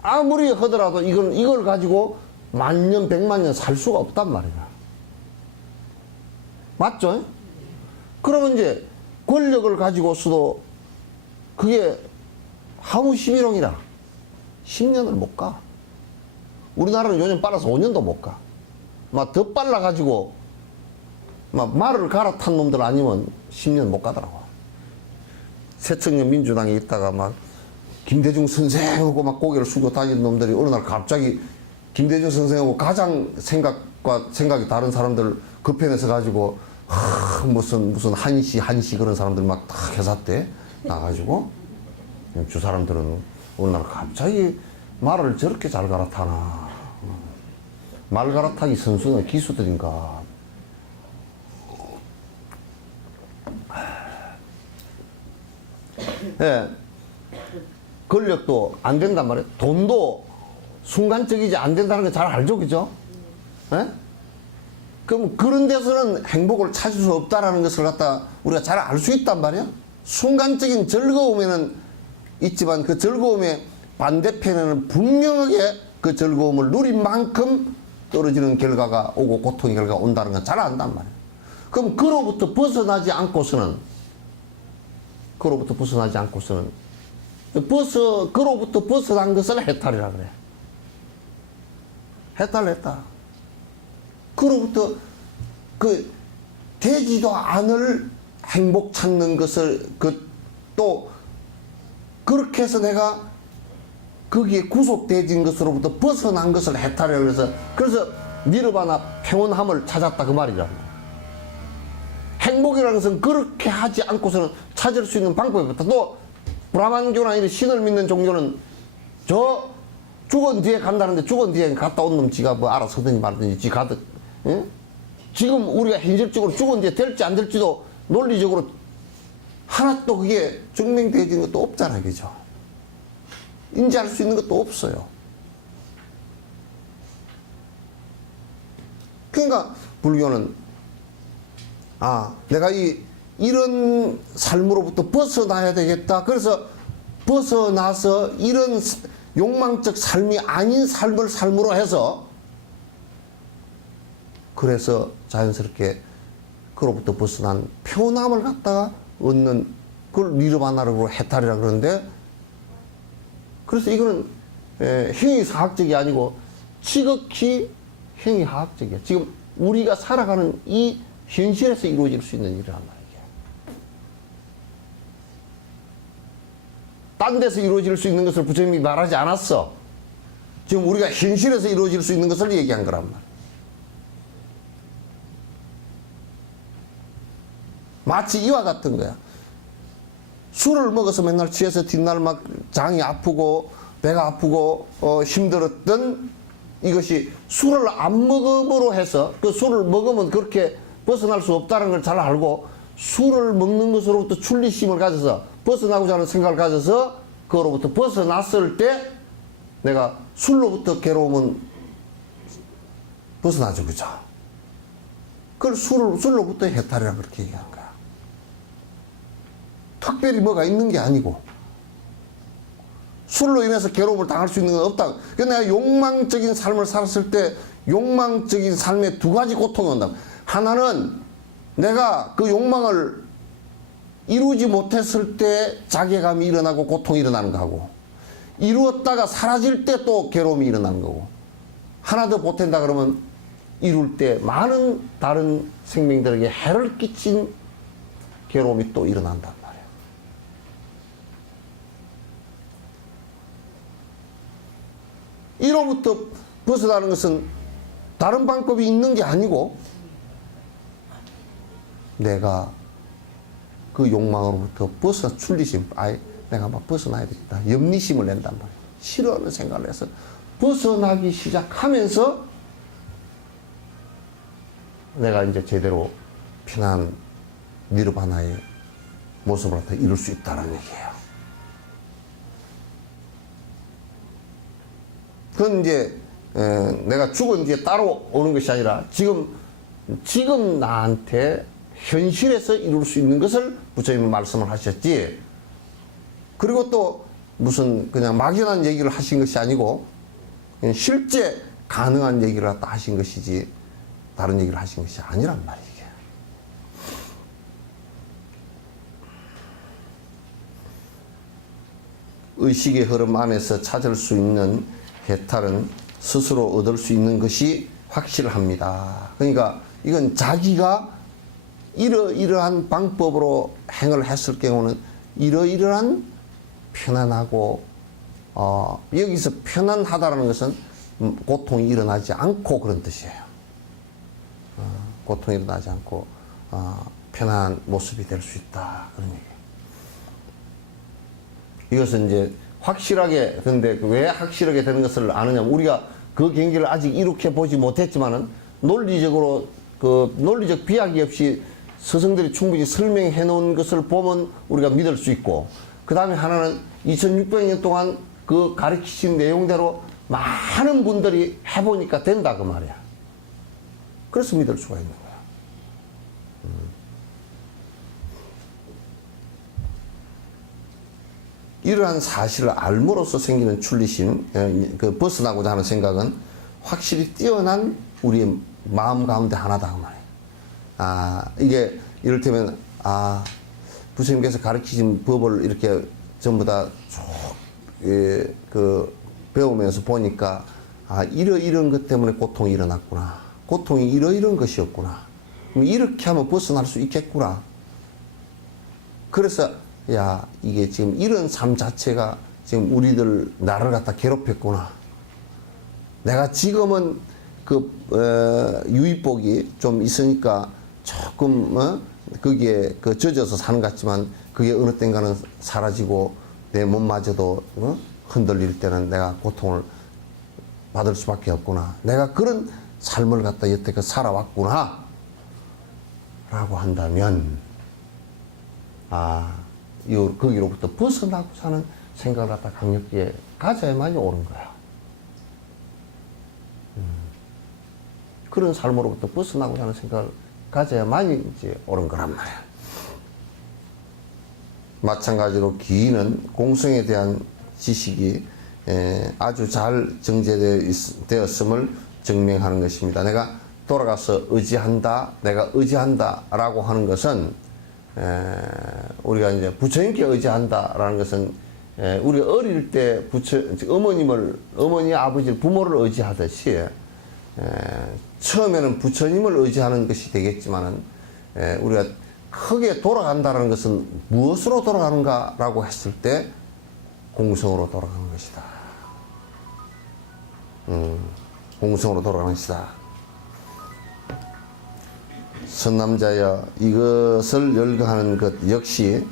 아무리 하더라도 이걸 가지고 만년 백만년 살 수가 없단 말이야. 맞죠? 그러면 이제 권력을 가지고서도 그게 하무시비롱이라 10년을 못 가. 우리나라는 요즘 빨라서 5년도 못 가. 막 더 빨라가지고 막 말을 갈아탄 놈들 아니면 10년 못 가더라고. 새청년 민주당에 있다가 막 김대중 선생하고 막 고개를 숙여 다니는 놈들이 어느 날 갑자기 김대중 선생하고 가장 생각이 다른 사람들 그 편에서 가지고 무슨 한시 그런 사람들 막 다 회사 때 나가지고 주 사람들은 어느 날 갑자기 말을 저렇게 잘 갈아타나. 말 갈아타기 선수는 기수들인가. 예. 권력도 안 된단 말이에요. 돈도 순간적이지 안 된다는 거 잘 알죠, 그죠? 예? 그럼 그런 데서는 행복을 찾을 수 없다라는 것을 갖다 우리가 잘 알 수 있단 말이야. 순간적인 즐거움에는 있지만 그 즐거움의 반대편에는 분명하게 그 즐거움을 누린 만큼 떨어지는 결과가 오고 고통의 결과가 온다는 건 잘 안단 말이야. 그럼 그로부터 벗어나지 않고서는 그로부터 벗어난 것을 해탈이라 그래. 해탈했다. 그로부터 되지도 않을 행복 찾는 것을 또 그렇게 해서 내가 거기에 구속되진 것으로부터 벗어난 것을 해탈이라고 그래서 니르바나 평온함을 찾았다 그 말이라고. 행복이라는 것은 그렇게 하지 않고서는 찾을 수 있는 방법이 없다. 또 브라만교나 이런 신을 믿는 종교는 저 죽은 뒤에 간다는데 죽은 뒤에 갔다 온 놈 지가 뭐 알아서 하든지 말든지 지 가득. 예? 지금 우리가 현실적으로 죽은 뒤에 될지 안 될지도 논리적으로 하나도 그게 증명되어진 것도 없잖아요, 그죠? 인지할 수 있는 것도 없어요. 그러니까 불교는 내가 이런 삶으로부터 벗어나야 되겠다. 그래서 벗어나서 이런 욕망적 삶이 아닌 삶을 삶으로 해서 그래서 자연스럽게 그로부터 벗어난 평온함을 갖다가 얻는 그걸 니르바나라고 해탈이라 그러는데 그래서 이거는 행위사학적이 아니고 지극히 행위화학적이야. 지금 우리가 살아가는 이 현실에서 이루어질 수 있는 일이란 말이야. 딴 데서 이루어질 수 있는 것을 부처님이 말하지 않았어. 지금 우리가 현실에서 이루어질 수 있는 것을 얘기한 거란 말이야. 마치 이와 같은 거야. 술을 먹어서 맨날 취해서 뒷날 막 장이 아프고 배가 아프고 힘들었던 이것이 술을 안 먹음으로 해서 그 술을 먹으면 그렇게 벗어날 수 없다는 걸 잘 알고 술을 먹는 것으로부터 출리심을 가져서 벗어나고자 하는 생각을 가져서 그거로부터 벗어났을 때 내가 술로부터 괴로움은 벗어나죠, 그죠? 그걸 술로부터 해탈이라고 그렇게 얘기하는 거야. 특별히 뭐가 있는 게 아니고 술로 인해서 괴로움을 당할 수 있는 건 없다. 그러니까 내가 욕망적인 삶을 살았을 때 욕망적인 삶에 두 가지 고통이 온다. 하나는 내가 그 욕망을 이루지 못했을 때 자괴감이 일어나고 고통이 일어나는 거고 이루었다가 사라질 때 또 괴로움이 일어나는 거고 하나 더 보탠다 그러면 이룰 때 많은 다른 생명들에게 해를 끼친 괴로움이 또 일어난단 말이에요. 이로부터 벗어나는 것은 다른 방법이 있는 게 아니고 내가 그 욕망으로부터 출리심, 내가 막 벗어나야 되겠다. 염리심을 낸단 말이에요. 싫어하는 생각을 해서 벗어나기 시작하면서 내가 이제 제대로 편한 니르바나의 모습을 다 이룰 수 있다는 얘기예요. 그건 이제 내가 죽은 뒤에 따로 오는 것이 아니라 지금 나한테 현실에서 이룰 수 있는 것을 부처님은 말씀을 하셨지. 그리고 또 무슨 그냥 막연한 얘기를 하신 것이 아니고 실제 가능한 얘기를 갖다 하신 것이지 다른 얘기를 하신 것이 아니란 말이에요. 의식의 흐름 안에서 찾을 수 있는 해탈은 스스로 얻을 수 있는 것이 확실합니다. 그러니까 이건 자기가 이러이러한 방법으로 행을 했을 경우는 이러이러한 편안하고 여기서 편안하다라는 것은 고통이 일어나지 않고 그런 뜻이에요. 고통이 일어나지 않고 편안한 모습이 될 수 있다 그런 얘기예요. 이것은 이제 확실하게, 근데 왜 확실하게 되는 것을 아느냐면 우리가 그 경기를 아직 이룩해 보지 못했지만은 논리적으로 논리적 비약이 없이 스승들이 충분히 설명해 놓은 것을 보면 우리가 믿을 수 있고, 그 다음에 하나는 2600년 동안 그 가르치신 내용대로 많은 분들이 해보니까 된다 그 말이야. 그래서 믿을 수가 있는 거야. 이러한 사실을 알므로써 생기는 출리심, 그 벗어나고자 하는 생각은 확실히 뛰어난 우리의 마음 가운데 하나다 그 말이에요. 이게 이를테면 부처님께서 가르치신 법을 이렇게 전부 다 쭉 배우면서 보니까 이런 것 때문에 고통이 일어났구나. 고통이 이런 것이었구나. 그럼 이렇게 하면 벗어날 수 있겠구나. 그래서 이게 지금 이런 삶 자체가 지금 나를 갖다 괴롭혔구나. 내가 지금은 유의복이 좀 있으니까 조금 거기에 젖어서 사는 것 같지만 그게 어느 땐가는 사라지고 내 몸마저도 흔들릴 때는 내가 고통을 받을 수밖에 없구나. 내가 그런 삶을 갖다 여태껏 살아왔구나 라고 한다면 거기로부터 벗어나고 사는 생각을 갖다 강력하게 가져야만이 옳은 거야. 그런 삶으로부터 벗어나고 사는 생각을 가져야만이 이제 옳은 거란 말이야. 마찬가지로 기인은 공성에 대한 지식이 아주 잘 정제되었음을 증명하는 것입니다. 내가 돌아가서 의지한다, 내가 의지한다 라고 하는 것은 우리가 이제 부처님께 의지한다라는 것은 우리가 어릴 때 어머니, 아버지, 부모를 의지하듯이 처음에는 부처님을 의지하는 것이 되겠지만은 우리가 크게 돌아간다는 것은 무엇으로 돌아가는가라고 했을 때 공성으로 돌아가는 것이다. 공성으로 돌아가는 것이다. 선남자여 이것을 열거하는 것 역시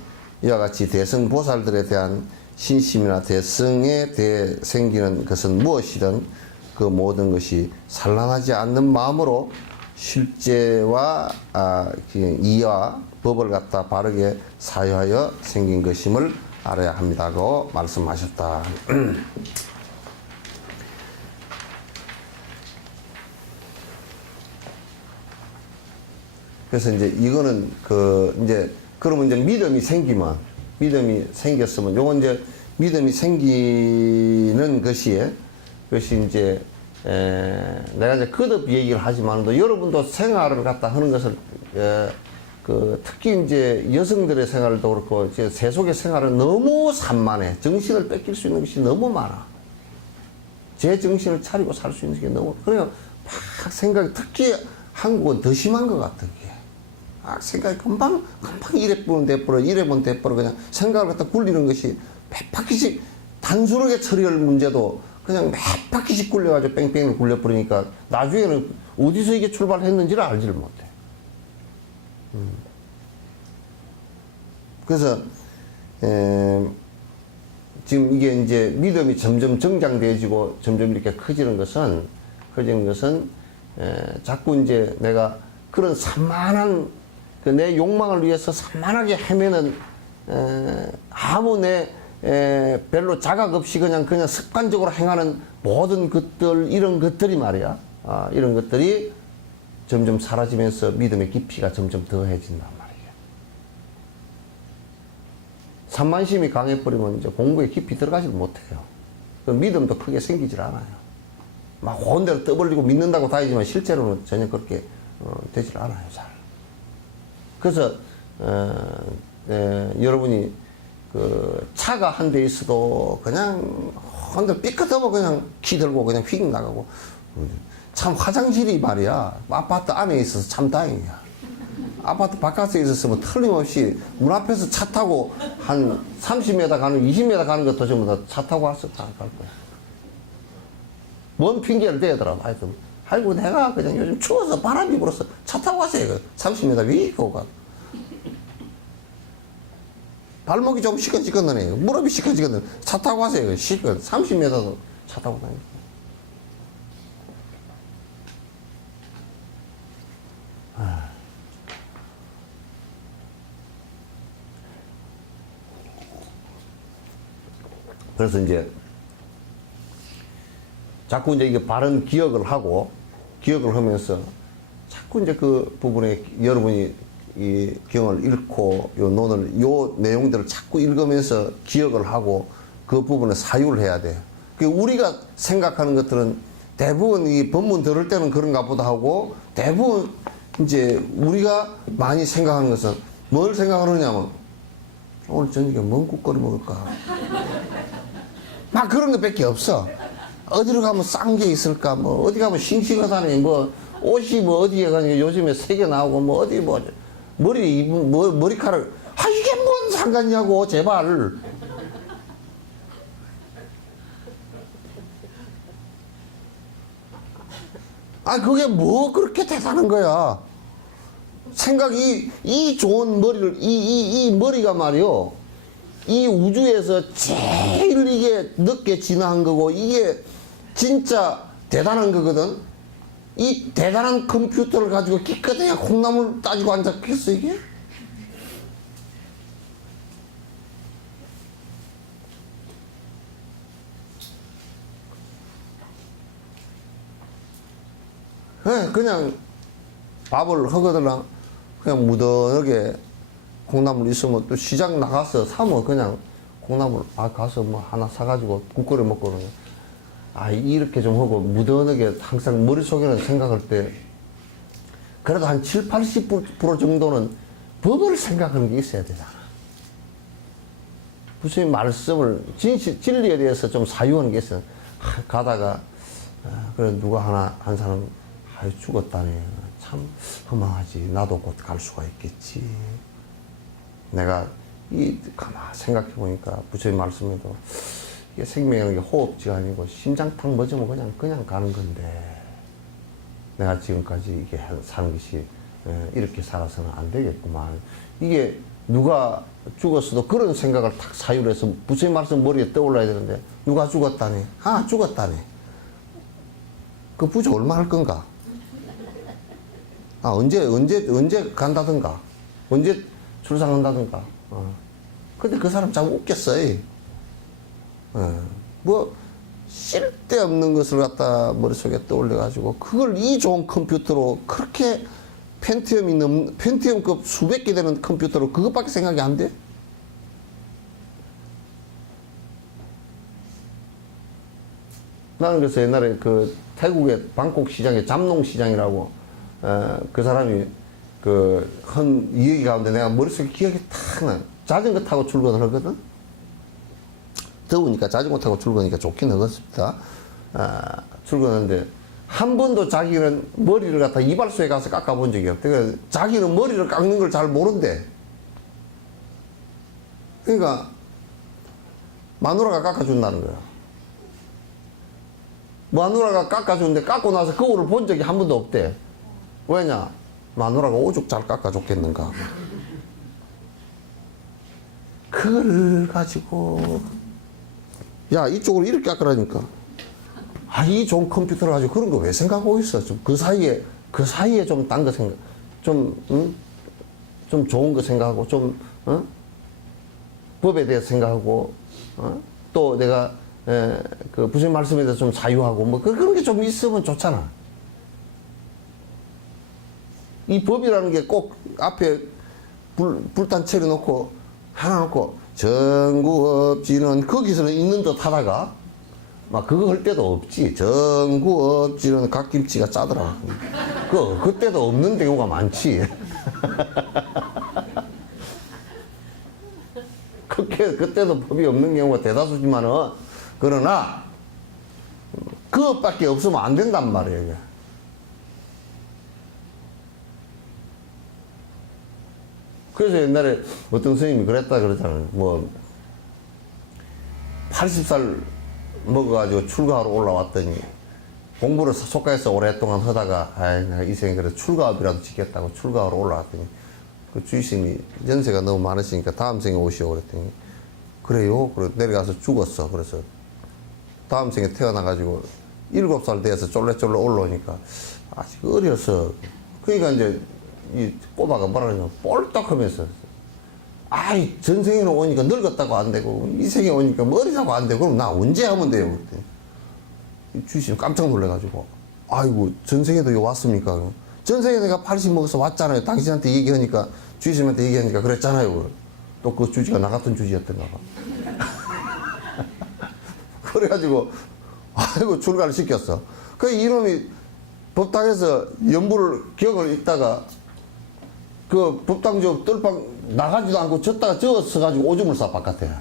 이와 같이 대승보살들에 대한 신심이나 대승에 대해 생기는 것은 무엇이든 그 모든 것이 산란하지 않는 마음으로 실제와 이와 법을 갖다 바르게 사유하여 생긴 것임을 알아야 합니다고 말씀하셨다. 그래서 이제 이거는 그러면 이제 믿음이 생겼으면 요건 이제 믿음이 생기는 것이 이제 내가 이제 거듭 얘기를 하지만도 여러분도 생활을 갖다 하는 것을 특히 이제 여성들의 생활도 그렇고 이제 세속의 생활은 너무 산만해. 정신을 뺏길 수 있는 것이 너무 많아. 제 정신을 차리고 살 수 있는 게 너무 그래요. 막 생각이 특히 한국은 더 심한 것 같아. 생각이 금방 이래 보면 돼버려 이래 보면 돼버려 그냥 생각을 갖다 굴리는 것이 몇 바퀴씩 단순하게 처리할 문제도 그냥 몇 바퀴씩 굴려가지고 뺑뺑이 굴려버리니까 나중에는 어디서 이게 출발했는지를 알지를 못해. 그래서 지금 이게 이제 믿음이 점점 정장되어지고 점점 이렇게 커지는 것은 자꾸 이제 내가 그런 산만한 그 내 욕망을 위해서 산만하게 헤매는 아무 별로 자각 없이 그냥 습관적으로 행하는 모든 것들, 이런 것들이 말이야. 이런 것들이 점점 사라지면서 믿음의 깊이가 점점 더해진단 말이야. 산만심이 강해버리면 이제 공부에 깊이 들어가지를 못해요. 그 믿음도 크게 생기질 않아요. 막 혼대로 떠벌리고 믿는다고 다니지만 실제로는 전혀 그렇게 되질 않아요, 잘. 그래서 여러분이 그 차가 한 대 있어도 그냥 혼자 삐끗하면 그냥 키 들고 그냥 휙 나가고, 참 화장실이 말이야 아파트 안에 있어서 참 다행이야. 아파트 바깥에 있었으면 틀림없이 문 앞에서 차 타고 한 30m 가는 20m 가는 것도 전부 다 차 타고 왔을 갈 거야. 뭔 핑계를 대더라고. 하여튼 아이고 내가 그냥 요즘 추워서 바람이 불어서 차 타고 왔어요. 30m 위에 가. 발목이 좀 시큰시큰하네. 무릎이 시큰시큰하네. 차 타고 왔어요. 30m도 차 타고 다니고. 그래서 이제 자꾸 이제 이게 바른 기억을 하면서 자꾸 이제 그 부분에 여러분이 이 경을 읽고 요 내용들을 자꾸 읽으면서 기억을 하고 그 부분에 사유를 해야 돼요. 우리가 생각하는 것들은 대부분 이 본문 들을 때는 그런가 보다 하고, 대부분 이제 우리가 많이 생각하는 것은 뭘 생각하느냐면 오늘 저녁에 뭔 국거리 먹을까? 막 그런 것밖에 없어. 어디로 가면 싼 게 있을까? 뭐 어디 가면 싱싱하다니, 뭐 옷이 뭐 어디에 가니 요즘에 새 개 나오고, 뭐 어디 뭐 머리 입은 머리카락, 이게 뭔 상관이냐고 제발. 그게 뭐 그렇게 대단한 거야. 생각이, 이 좋은 머리를, 이 머리가 말이요, 이 우주에서 제일 이게 늦게 진화한 거고, 이게 진짜 대단한 거거든. 이 대단한 컴퓨터를 가지고 기껏해야 콩나물 따지고 앉았겠어, 이게? 그냥 밥을 하거들랑 그냥 무던하게 콩나물 있으면 또 시장 나가서 사면 그냥 콩나물 가서 뭐 하나 사가지고 국거리 먹고 그러는 거야. 이렇게 좀 하고 무던하게 항상 머릿속에는 생각할 때 그래도 한 7, 80% 정도는 법을 생각하는 게 있어야 되잖아. 부처님 말씀을, 진리에 대해서 좀 사유하는 게 있어요. 가다가 그래 누가 한 사람 죽었다니 참 허망하지. 나도 곧 갈 수가 있겠지. 내가 가만 생각해 보니까 부처님 말씀에도 이게 생명이라는 게 호흡지가 아니고 심장 탁 멎으면 그냥 가는 건데, 내가 지금까지 이게 사는 것이 이렇게 살아서는 안 되겠구만. 이게 누가 죽었어도 그런 생각을 탁 사유를 해서 부처님 말씀 머리에 떠올라야 되는데, 누가 죽었다니? 죽었다니. 그 부처 얼마 할 건가? 언제 간다든가, 언제 출산한다든가. 근데 그 사람 참 웃겼어요. 뭐 쓸데없는 것을 갖다 머릿속에 떠올려가지고 그걸 이 좋은 컴퓨터로 그렇게 펜티엄급 수백 개 되는 컴퓨터로 그것밖에 생각이 안 돼? 나는 그래서 옛날에 그 태국의 방콕 시장에 잠농 시장이라고, 그 사람이 이 얘기 가운데 내가 머릿속에 기억이 탁 나. 자전거 타고 출근을 하거든? 더우니까 자전거 타고 출근하니까 좋긴 하겠습니다. 출근하는데 한 번도 자기는 머리를 갖다 이발소에 가서 깎아본 적이 없대. 그래서 자기는 머리를 깎는 걸 잘 모른대. 그러니까 마누라가 깎아준다는 거야. 마누라가 깎아주는데 깎고 나서 거울을 본 적이 한 번도 없대. 왜냐? 마누라가 오죽 잘 깎아줬겠는가. 그걸 가지고 야 이쪽으로 이렇게 깎으라니까. 아 이 좋은 컴퓨터를 가지고 그런 거 왜 생각하고 있어? 좀 그 사이에 좀 딴 거 생각 좀 좀 좋은 거 생각하고 좀 법에 대해서 생각하고 또 내가 그 부처님 말씀에 대해서 좀 자유하고 뭐 그런 게 좀 있으면 좋잖아. 이 법이라는 게 꼭 앞에 불단 차려놓고 하나 놓고 정구업지는 거기서는 있는 듯 하다가 막 그거 할 때도 없지. 정구업지는 갓김치가 짜더라. 그때도 없는 경우가 많지. 그때도 법이 없는 경우가 대다수지만은 그러나 그것밖에 없으면 안 된단 말이에요. 이게. 그래서 옛날에 어떤 스님이 그랬다 그러잖아요. 뭐 80살 먹어가지고 출가하러 올라왔더니 공부를 속가에서 오랫동안 하다가 내가 이 생에 그래서 출가업이라도 지켰다고 출가하러 올라왔더니 그 주의스님이 연세가 너무 많으시니까 다음 생에 오시오 그랬더니 그래요? 그래 내려가서 죽었어. 그래서 다음 생에 태어나가지고 7살 돼서 쫄래쫄래 올라오니까 아직 어려서 그러니까 이제 이 꼬마가 뭐라 그러냐 뻘떡 하면서 아이 전생에는 오니까 늙었다고 안 되고 이 생에 오니까 머리라고 안 되고 그럼 나 언제 하면 돼요? 그랬더니 주의스님 깜짝 놀래가지고 아이고 전생에도 요 왔습니까? 전생에 내가 80 먹어서 왔잖아요. 당신한테 얘기하니까 주의스님한테 얘기하니까 그랬잖아요. 또 그 주지가 나 같은 주지였던가 봐. 그래가지고 아이고 출가를 시켰어. 그 이놈이 법당에서 연부를 기억을 읽다가 그 법당저 뜰방 나가지도 않고 졌다가 져서가지고 오줌을 싸 바깥에.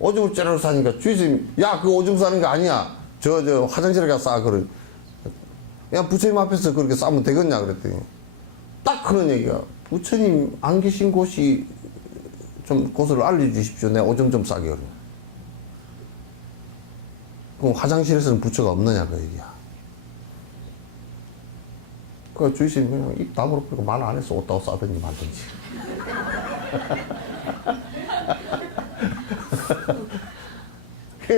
오줌을 째려 싸니까 주의스님이 야 그거 오줌 싸는 거 아니야. 저 화장실에 가서 싸. 그래. 야 부처님 앞에서 그렇게 싸면 되겠냐 그랬더니 딱 그런 얘기가 부처님 안 계신 곳이 좀 곳을 알려주십시오. 내가 오줌 좀 싸게 그래. 그럼 화장실에서는 부처가 없느냐 그 얘기야. 그 주의스님 그냥 입 다물어 버리고 말 안 해서 옷다고 싸든지 말든지.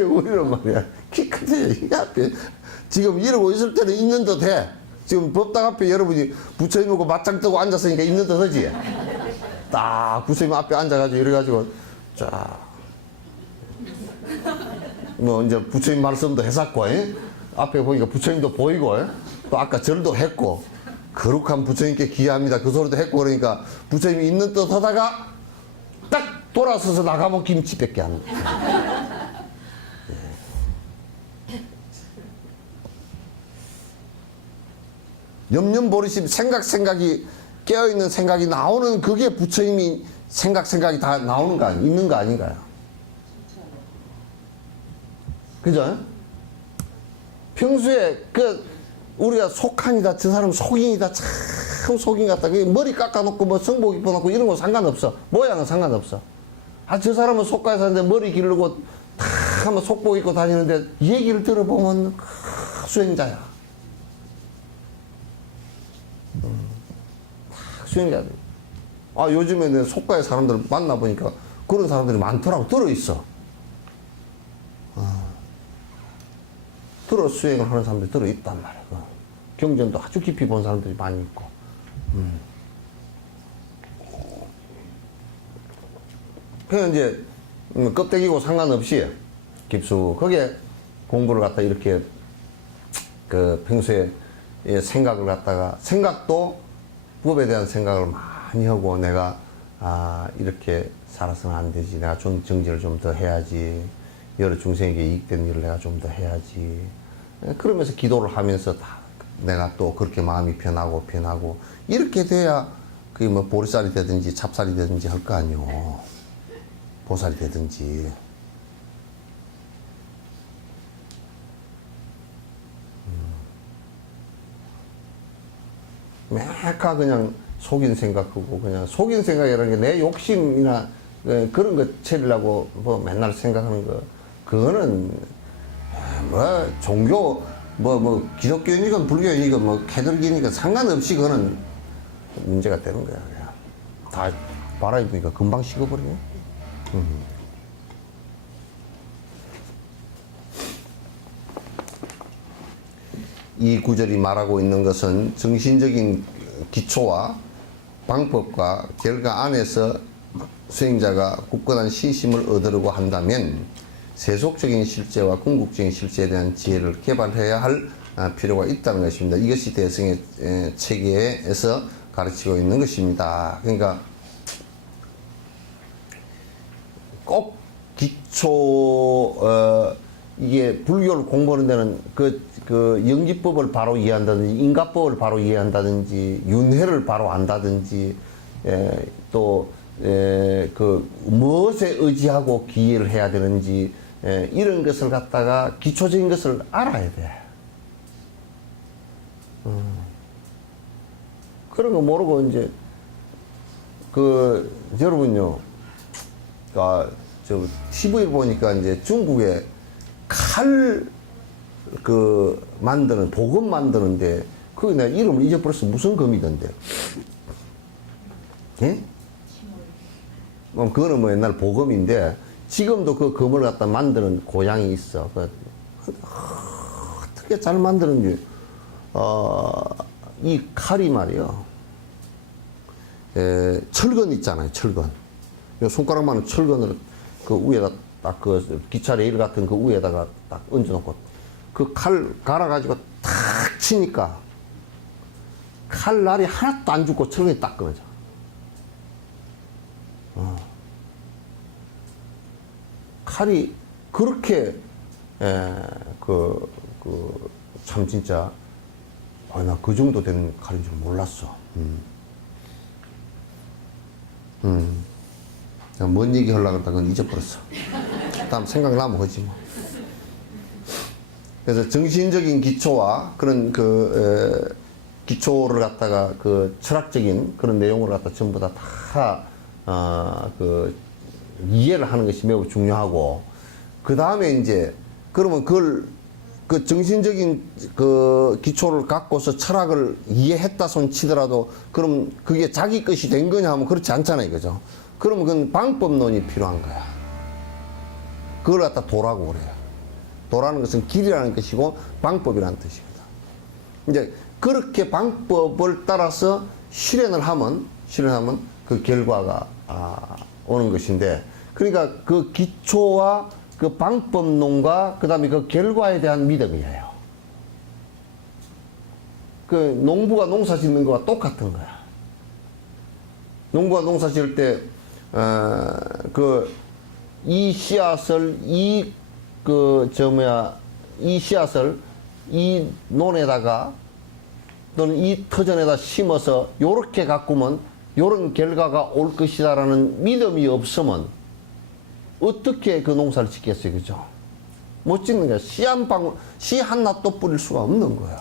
우리는 말이야 키 크지 이 앞에 지금 이러고 있을 때는 있는 듯 해. 지금 법당 앞에 여러분이 부처님하고 맞짱 뜨고 앉았으니까 있는 듯 하지. 딱 부처님 앞에 앉아가지고 이래가지고 자 뭐 이제 부처님 말씀도 해샀고 앞에 보니까 부처님도 보이고 또 아까 절도 했고 거룩한 부처님께 기여합니다 그 소리도 했고 그러니까 부처님이 있는 듯 하다가 딱 돌아서서 나가면 김치밖에 안 돼. 염려버리심 생각이 깨어있는 생각이 나오는 그게 부처님이 생각이 다 나오는 거 아니 있는 거 아닌가요? 그죠? 평소에 우리가 속한이다 저 사람 속인이다 참 속인 같다 머리 깎아놓고 뭐 성복 입어놓고 이런 거 상관없어. 모양은 상관없어. 아 저 사람은 속가에 사는데 머리 기르고 다 하면 속복 입고 다니는데 얘기를 들어보면 수행자야. 수행자야. 아 요즘에 내 속가의 사람들 만나보니까 그런 사람들이 많더라고. 들어있어. 들어 수행을 하는 사람들이 들어있단 말이야. 경전도 아주 깊이 본 사람들이 많이 있고. 그냥 이제 껍데기고 상관없이 깊숙하게 공부를 갖다 이렇게 그 평소에 생각을 갖다가 생각도 법에 대한 생각을 많이 하고 내가 이렇게 살아서는 안 되지. 내가 좀 정지를 좀 더 해야지. 여러 중생에게 이익되는 일을 내가 좀 더 해야지. 그러면서 기도를 하면서 다 내가 또 그렇게 마음이 변하고 이렇게 돼야 그게 뭐 보리쌀이 되든지 찹쌀이 되든지 할 거 아니오. 보살이 되든지. 매까 그냥 속인 생각하고 그냥 속인 생각이라는 게 내 욕심이나 그런 거 채리려고 뭐 맨날 생각하는 거 그거는 뭐 종교 뭐 기독교인이건 불교인이건 뭐 개들기니까 상관없이 그거는 문제가 되는 거야. 그냥 다 바람이 부니까 금방 식어버리네. 이 구절이 말하고 있는 것은 정신적인 기초와 방법과 결과 안에서 수행자가 굳건한 신심을 얻으려고 한다면 세속적인 실제와 궁극적인 실제에 대한 지혜를 개발해야 할 필요가 있다는 것입니다. 이것이 대승의 체계에서 가르치고 있는 것입니다. 그러니까 꼭 기초 이게 불교를 공부하는 데는 그 영지법을 바로 이해한다든지 인가법을 바로 이해한다든지 윤회를 바로 안다든지 또 그 무엇에 의지하고 기회를 해야 되는지 이런 것을 갖다가 기초적인 것을 알아야 돼. 그런 거 모르고 이제 여러분요, 저 TV를 보니까 이제 중국에 칼 만드는 보금 만드는데 그 내가 이름을 잊어버렸어. 무슨 금이던데? 예? 그거는 뭐 옛날 보금인데 지금도 그 금을 갖다 만드는 고향이 있어. 어떻게 잘 만드는지 이 칼이 말이요. 철근 있잖아요. 철근. 손가락만한 철근을 그 위에다 딱 그 기차 레일 같은 그 위에다가 딱 얹어놓고 그 칼 갈아가지고 탁 치니까 칼날이 하나도 안 죽고 철근이 딱 끊어져. 칼이 그렇게 참 진짜 나 그 정도 되는 칼인 줄 몰랐어. 뭔 얘기 하려고 했다 그건 잊어버렸어. 다음 생각나면 하지 뭐. 그래서 정신적인 기초와 그런 기초를 갖다가 그 철학적인 그런 내용을 갖다 전부 다 이해를 하는 것이 매우 중요하고, 그 다음에 이제 그러면 그 정신적인 그 기초를 갖고서 철학을 이해했다 손 치더라도 그럼 그게 자기 것이 된 거냐 하면 그렇지 않잖아요. 그죠? 그러면 그건 방법론이 필요한 거야. 그걸 갖다 도라고 그래요. 도라는 것은 길이라는 것이고 방법이라는 뜻입니다. 이제 그렇게 방법을 따라서 실행을 하면 그 결과가 오는 것인데, 그러니까 그 기초와 그 방법론과 그 다음에 그 결과에 대한 믿음이에요. 그 농부가 농사 짓는 거와 똑같은 거야. 농부가 농사 지을 때 이 씨앗을 이 씨앗을 이 논에다가 또는 이 터전에다 심어서 요렇게 가꾸면 요런 결과가 올 것이다라는 믿음이 없으면 어떻게 그 농사를 짓겠어요? 그죠? 못 짓는 거야. 씨 한 낫도 뿌릴 수가 없는 거예요.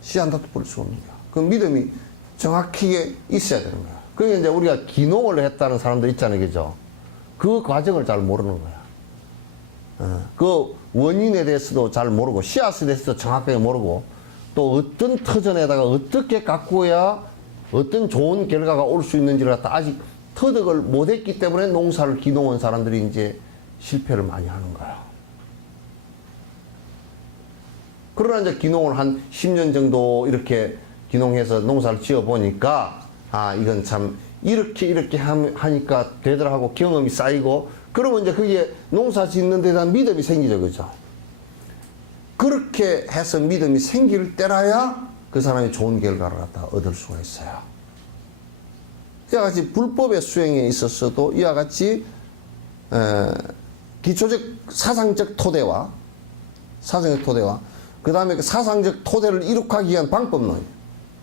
씨 한 낫도 뿌릴 수가 없는 거야. 그 믿음이 정확하게 있어야 되는 거야. 그게 이제 우리가 기농을 했다는 사람들 있잖아요. 그죠? 그 과정을 잘 모르는 거야. 그 원인에 대해서도 잘 모르고, 씨앗에 대해서도 정확하게 모르고, 또 어떤 터전에다가 어떻게 가꾸어야 어떤 좋은 결과가 올 수 있는지를 갖다 아직 터득을 못했기 때문에 농사를 기농한 사람들이 이제 실패를 많이 하는 거야. 그러나 이제 기농을 한 10년 정도 이렇게 기농해서 농사를 지어 보니까 이건 참 이렇게 하니까 되더라 하고 경험이 쌓이고, 그러면 이제 그게 농사 짓는 데 대한 믿음이 생기죠. 그죠? 그렇게 해서 믿음이 생길 때라야 그 사람이 좋은 결과를 갖다 얻을 수가 있어요. 이와 같이 불법의 수행에 있어서도 이와 같이 기초적 사상적 토대와 그 다음에 그 사상적 토대를 이룩하기 위한 방법론,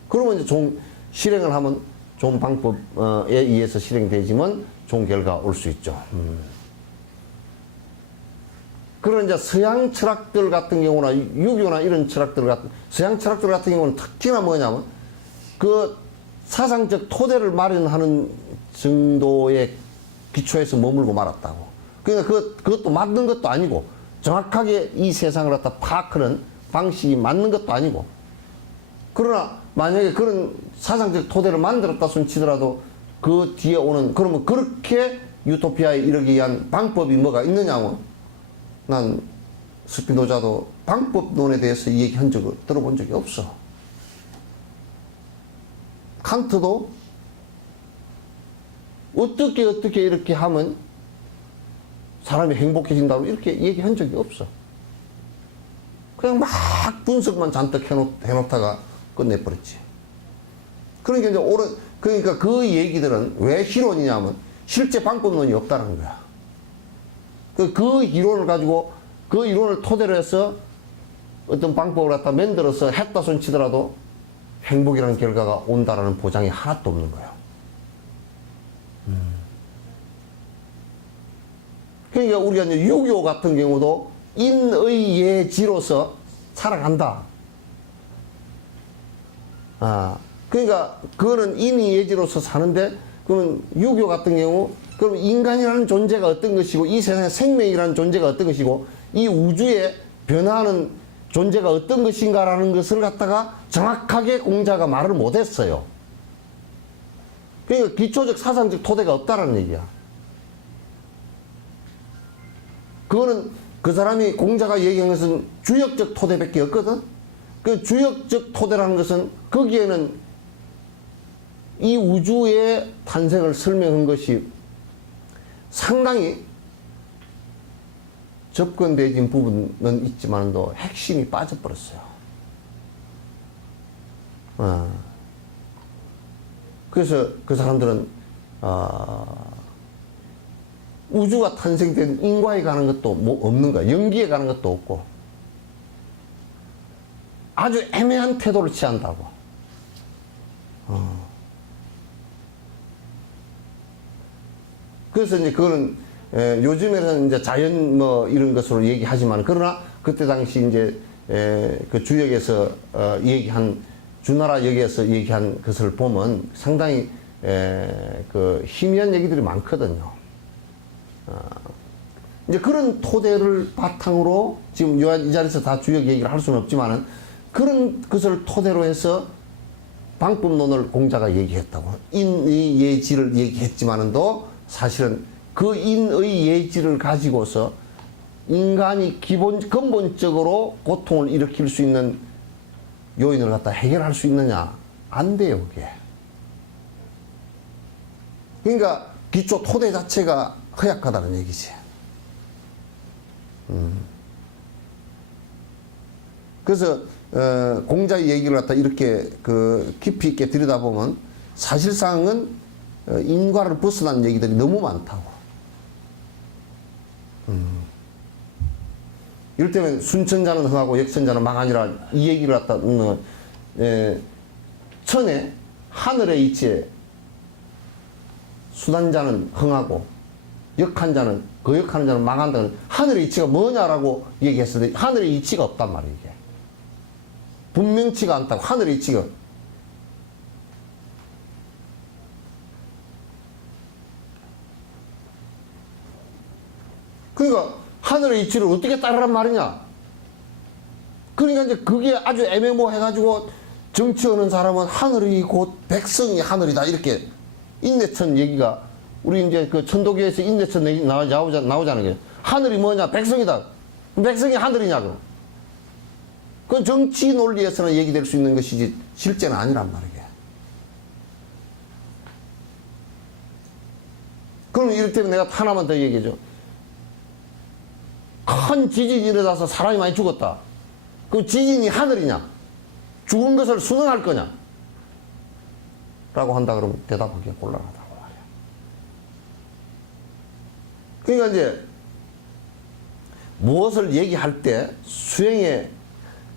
그러면 이제 실행을 하면 좋은 방법에 의해서 실행되지만 좋은 결과가 올 수 있죠. 그런 이제 서양 철학들 같은 경우나 유교나 이런 서양 철학들 같은 경우는 특히나 뭐냐면 그 사상적 토대를 마련하는 정도의 기초에서 머물고 말았다고. 그러니까 그것도 맞는 것도 아니고, 정확하게 이 세상을 갖다 파악하는 방식이 맞는 것도 아니고, 그러나 만약에 그런 사상적 토대를 만들었다 손 치더라도 그 뒤에 오는, 그러면 그렇게 유토피아에 이르기 위한 방법이 뭐가 있느냐면, 난 스피노자도 방법론에 대해서 얘기한 적을 들어본 적이 없어. 칸트도 어떻게 이렇게 하면 사람이 행복해진다고 이렇게 얘기한 적이 없어. 그냥 막 분석만 잔뜩 해놓다가 끝내버렸지. 그러니까 이제 그러니까 그 얘기들은 왜 희론이냐면 실제 방법론이 없다는 거야. 그 이론을 가지고 그 이론을 토대로 해서 어떤 방법을 갖다 만들어서 했다 손 치더라도 행복이라는 결과가 온다라는 보장이 하나도 없는 거야. 그러니까 우리가 이제 유교 같은 경우도 인의 예지로서 살아간다. 그러니까 그거는 인의 예지로서 사는데, 그러면 유교 같은 경우, 그럼 인간이라는 존재가 어떤 것이고, 이 세상의 생명이라는 존재가 어떤 것이고, 이 우주에 변화하는 존재가 어떤 것인가라는 것을 갖다가 정확하게 공자가 말을 못했어요. 그러니까 기초적 사상적 토대가 없다라는 얘기야. 그거는 그 사람이 공자가 얘기한 것은 주역적 토대밖에 없거든. 그 주역적 토대라는 것은 거기에는 이 우주의 탄생을 설명한 것이 상당히 접근되진 부분은 있지만도 핵심이 빠져버렸어요. 그래서 그 사람들은 우주가 탄생된 인과에 가는 것도 뭐 없는 거야. 연기에 가는 것도 없고 아주 애매한 태도를 취한다고. 그래서 이제 그거는 요즘에는 이제 자연 뭐 이런 것으로 얘기하지만, 그러나 그때 당시 이제 그 주역에서 얘기한, 주나라 역에서 얘기한 것을 보면 상당히 그 희미한 얘기들이 많거든요. 이제 그런 토대를 바탕으로 지금 이 자리에서 다 주역 얘기를 할 수는 없지만은, 그런 것을 토대로 해서 방법론을 공자가 얘기했다고. 인의 예지를 얘기했지만은도 사실은 그 인의 예지를 가지고서 인간이 근본적으로 고통을 일으킬 수 있는 요인을 갖다 해결할 수 있느냐? 안 돼요, 그게. 그러니까 기초 토대 자체가 허약하다는 얘기지. 그래서 공자의 얘기를 갖다 이렇게 깊이 있게 들여다보면 사실상은 인과를 벗어난 얘기들이 너무 많다고. 이를테면 순천자는 흥하고 역천자는 망하니라, 이 얘기를 갖다 천에 하늘의 이치에 순한자는 흥하고 역한 자는, 거역하는 자는 망한다는, 하늘의 이치가 뭐냐라고 얘기했을 때 하늘의 이치가 없단 말이에요. 이게 분명치가 않다고. 하늘의 이치가, 그러니까 하늘의 이치를 어떻게 따르란 말이냐. 그러니까 이제 그게 아주 애매모호해가지고 정치하는 사람은 하늘이 곧 백성이 하늘이다, 이렇게 인내천 얘기가, 우리 이제 그 천도교에서 인내천 얘기 나오자는 게, 하늘이 뭐냐, 백성이다. 백성이 하늘이냐고. 그건 정치 논리에서는 얘기될 수 있는 것이지 실제는 아니란 말이에요. 그럼 이를테면 내가 하나만 더 얘기해줘. 큰 지진이 일어나서 사람이 많이 죽었다. 그 지진이 하늘이냐? 죽은 것을 순응할 거냐? 라고 한다 그러면 대답하기가 곤란하다고 말이야. 그러니까 이제 무엇을 얘기할 때 수행에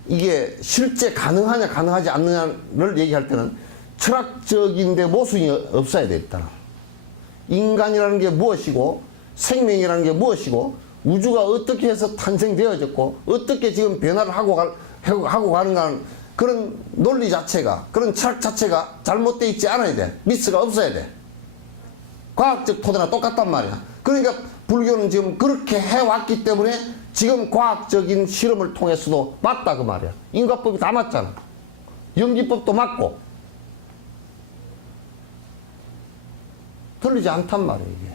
이게 실제 가능하냐 가능하지 않느냐를 얘기할 때는 철학적인데 모순이 없어야 되겠다. 인간이라는 게 무엇이고 생명이라는 게 무엇이고 우주가 어떻게 해서 탄생되어졌고 어떻게 지금 변화를 하고 가는가, 그런 논리 자체가, 그런 철학 자체가 잘못되어 있지 않아야 돼. 미스가 없어야 돼. 과학적 토대나 똑같단 말이야. 그러니까 불교는 지금 그렇게 해왔기 때문에 지금 과학적인 실험을 통해서도 맞다 그 말이야. 인과법이 다 맞잖아. 연기법도 맞고. 틀리지 않단 말이에요, 이게.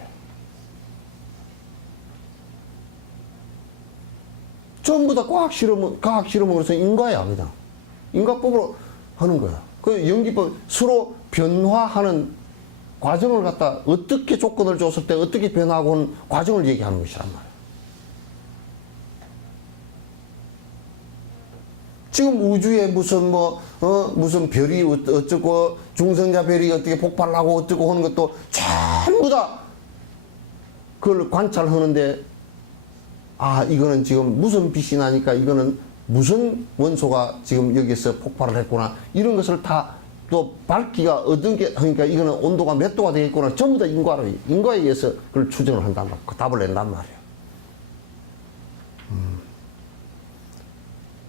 전부 다 과학 실험으로서 인과야, 그냥. 인과법으로 하는 거야. 그 연기법, 서로 변화하는 과정을 갖다 어떻게 조건을 줬을 때 어떻게 변화하고 하는 과정을 얘기하는 것이란 말이야. 지금 우주에 무슨 별이 어쩌고, 중성자 별이 어떻게 폭발하고 어쩌고 하는 것도 전부 다 그걸 관찰하는데, 아, 이거는 지금 무슨 빛이 나니까 이거는 무슨 원소가 지금 여기서 폭발을 했구나. 이런 것을 다 또 밝기가 어떤 게, 그러니까 이거는 온도가 몇 도가 되겠구나. 전부 다 인과에 의해서 그걸 추정을 한단 말이야. 그 답을 낸단 말이야.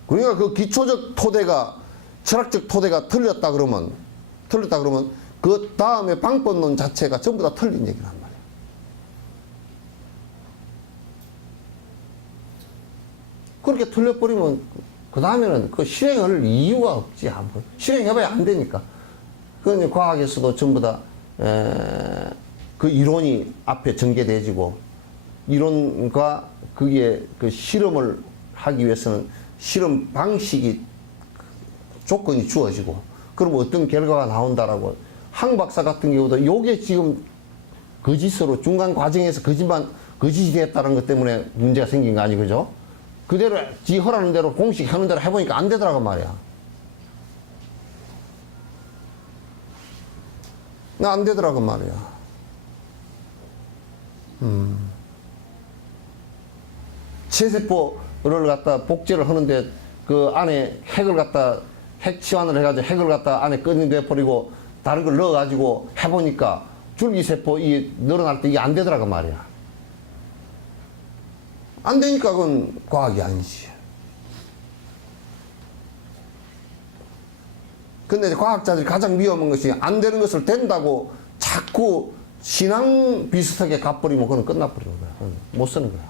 그러니까 그 기초적 토대가, 철학적 토대가 틀렸다 그러면 그 다음에 방법론 자체가 전부 다 틀린 얘기란 말이야. 그렇게 틀려버리면 그 다음에는 그 실행할 이유가 없지. 실행해봐야 안 되니까. 그 과학에서도 전부 다 그 이론이 앞에 전개되지고, 이론과 그게 그 실험을 하기 위해서는 실험 방식이 조건이 주어지고, 그럼 어떤 결과가 나온다라고. 항 박사 같은 경우도 요게 지금 거짓으로 중간 과정에서 거짓이 됐다는 것 때문에 문제가 생긴 거 아니고, 그죠? 그대로 지 허라는 대로 공식 하는 대로 해보니까 안 되더라고 말이야. 나 안 되더라고 말이야. 체세포를 갖다 복제를 하는데 그 안에 핵 치환을 해가지고 핵을 갖다 안에 끈이 버리고 다른 걸 넣어가지고 해보니까 줄기세포 이 늘어날 때 이게 안 되더라고 말이야. 안 되니까 그건 과학이 아니지. 근데 과학자들이 가장 위험한 것이 안 되는 것을 된다고 자꾸 신앙 비슷하게 갚버리면 그건 끝나버리는 거야. 그건 못 쓰는 거야.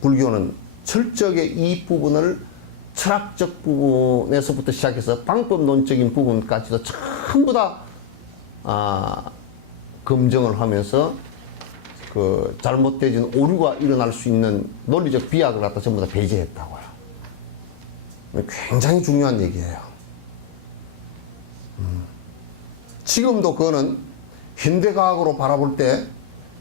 불교는 철저하게 이 부분을 철학적 부분에서부터 시작해서 방법론적인 부분까지도 전부 다 검증을 하면서 그 잘못되진 오류가 일어날 수 있는 논리적 비약을 갖다 전부 다 배제했다고요. 굉장히 중요한 얘기예요. 지금도 그거는 현대과학으로 바라볼 때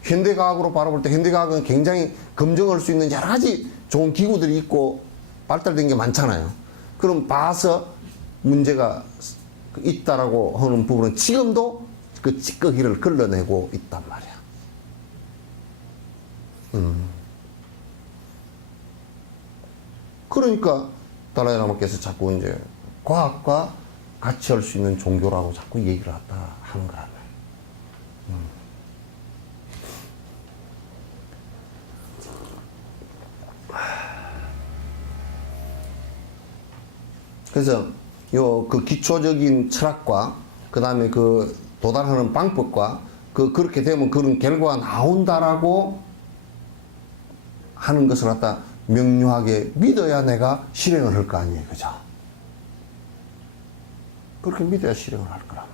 현대과학은 굉장히 검증할 수 있는 여러 가지 좋은 기구들이 있고 발달된 게 많잖아요. 그럼 봐서 문제가 있다라고 하는 부분은 지금도 그 찌꺼기를 걸러내고 있단 말이야. 그러니까 달라이라마께서 자꾸 이제 과학과 같이 할 수 있는 종교라고 자꾸 얘기를 하는 거란 말이야. 그래서 그 기초적인 철학과 그 다음에 그 도달하는 방법과 그렇게 되면 그런 결과가 나온다라고 하는 것을 갖다 명료하게 믿어야 내가 실행을 할 거 아니에요. 그죠? 그렇게 믿어야 실행을 할 거란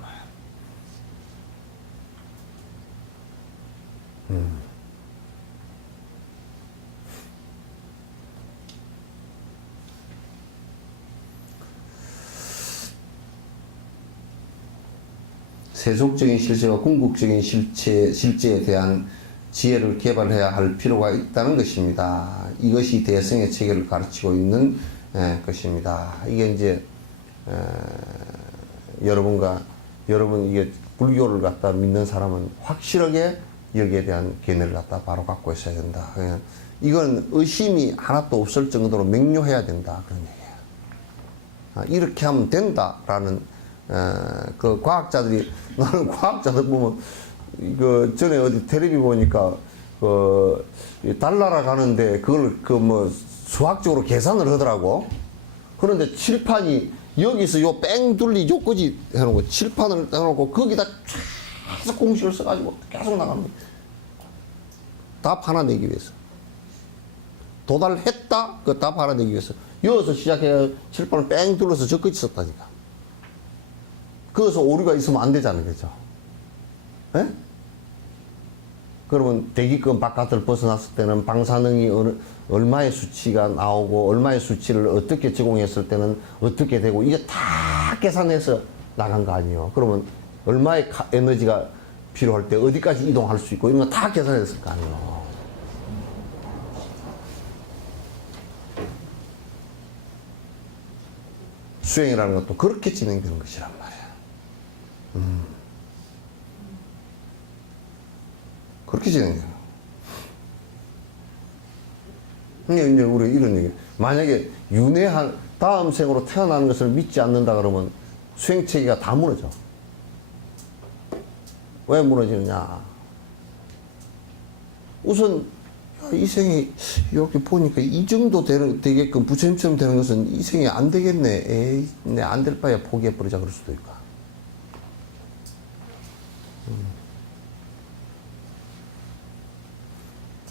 말이에요. 세속적인 실체와 궁극적인 실제에 대한 지혜를 개발해야 할 필요가 있다는 것입니다. 이것이 대성의 체계를 가르치고 있는 것입니다. 이게 이제 여러분 이게 불교를 갖다 믿는 사람은 확실하게 여기에 대한 견해를 갖다 바로 갖고 있어야 된다. 이건 의심이 하나도 없을 정도로 명료해야 된다. 그런 얘기예요. 이렇게 하면 된다라는 그 과학자들이 나는 과학자들 보면 그 전에 어디 텔레비 보니까 그 달나라 가는데 그걸 수학적으로 계산을 하더라고. 그런데 칠판이 여기서 요 뺑둘리 요까지 해놓고 칠판을 해놓고 거기다 계속 공식을 써가지고 계속 나가는 거야. 답 하나 내기 위해서. 도달했다? 그 답 하나 내기 위해서. 여기서 시작해 칠판을 뺑 둘러서 저까지 썼다니까. 거기서 오류가 있으면 안 되잖아요. 그죠? 예? 그러면 대기권 바깥을 벗어났을 때는 방사능이 얼마의 수치가 나오고 얼마의 수치를 어떻게 제공했을 때는 어떻게 되고 이게 다 계산해서 나간 거 아니에요. 그러면 얼마의 에너지가 필요할 때 어디까지 이동할 수 있고 이런 거 다 계산했을 거 아니에요. 수행이라는 것도 그렇게 진행되는 것이란 말이야. 그렇게 진행돼요. 이제 우리 이런 얘기. 만약에 윤회한 다음 생으로 태어나는 것을 믿지 않는다 그러면 수행체계가 다 무너져. 왜 무너지느냐? 우선 이 생이 이렇게 보니까 이 정도 되게끔 부처님처럼 되는 것은 이 생이 안 되겠네. 에이, 내 안 될 바에 포기해버리자 그럴 수도 있고.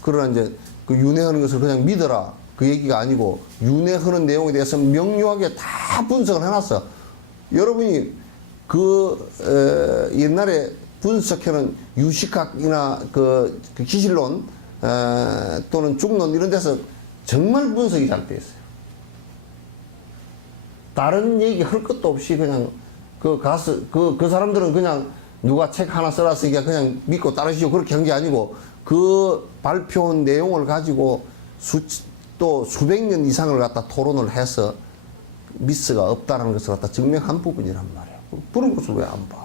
그러나 이제 그 윤회하는 것을 그냥 믿어라. 그 얘기가 아니고 윤회하는 내용에 대해서 명료하게 다 분석을 해놨어. 여러분이 옛날에 분석해놓은 유식학이나 그 기실론 또는 중론 이런 데서 정말 분석이 잘 돼 있어요. 다른 얘기 할 것도 없이 그냥 그 사람들은 그냥 누가 책 하나 써놨으니까 그냥 믿고 따르시오 그렇게 한 게 아니고 그 발표한 내용을 가지고 또 수백 년 이상을 갖다 토론을 해서 미스가 없다는 것을 갖다 증명한 부분이란 말이야. 그런 것을 왜 안 봐?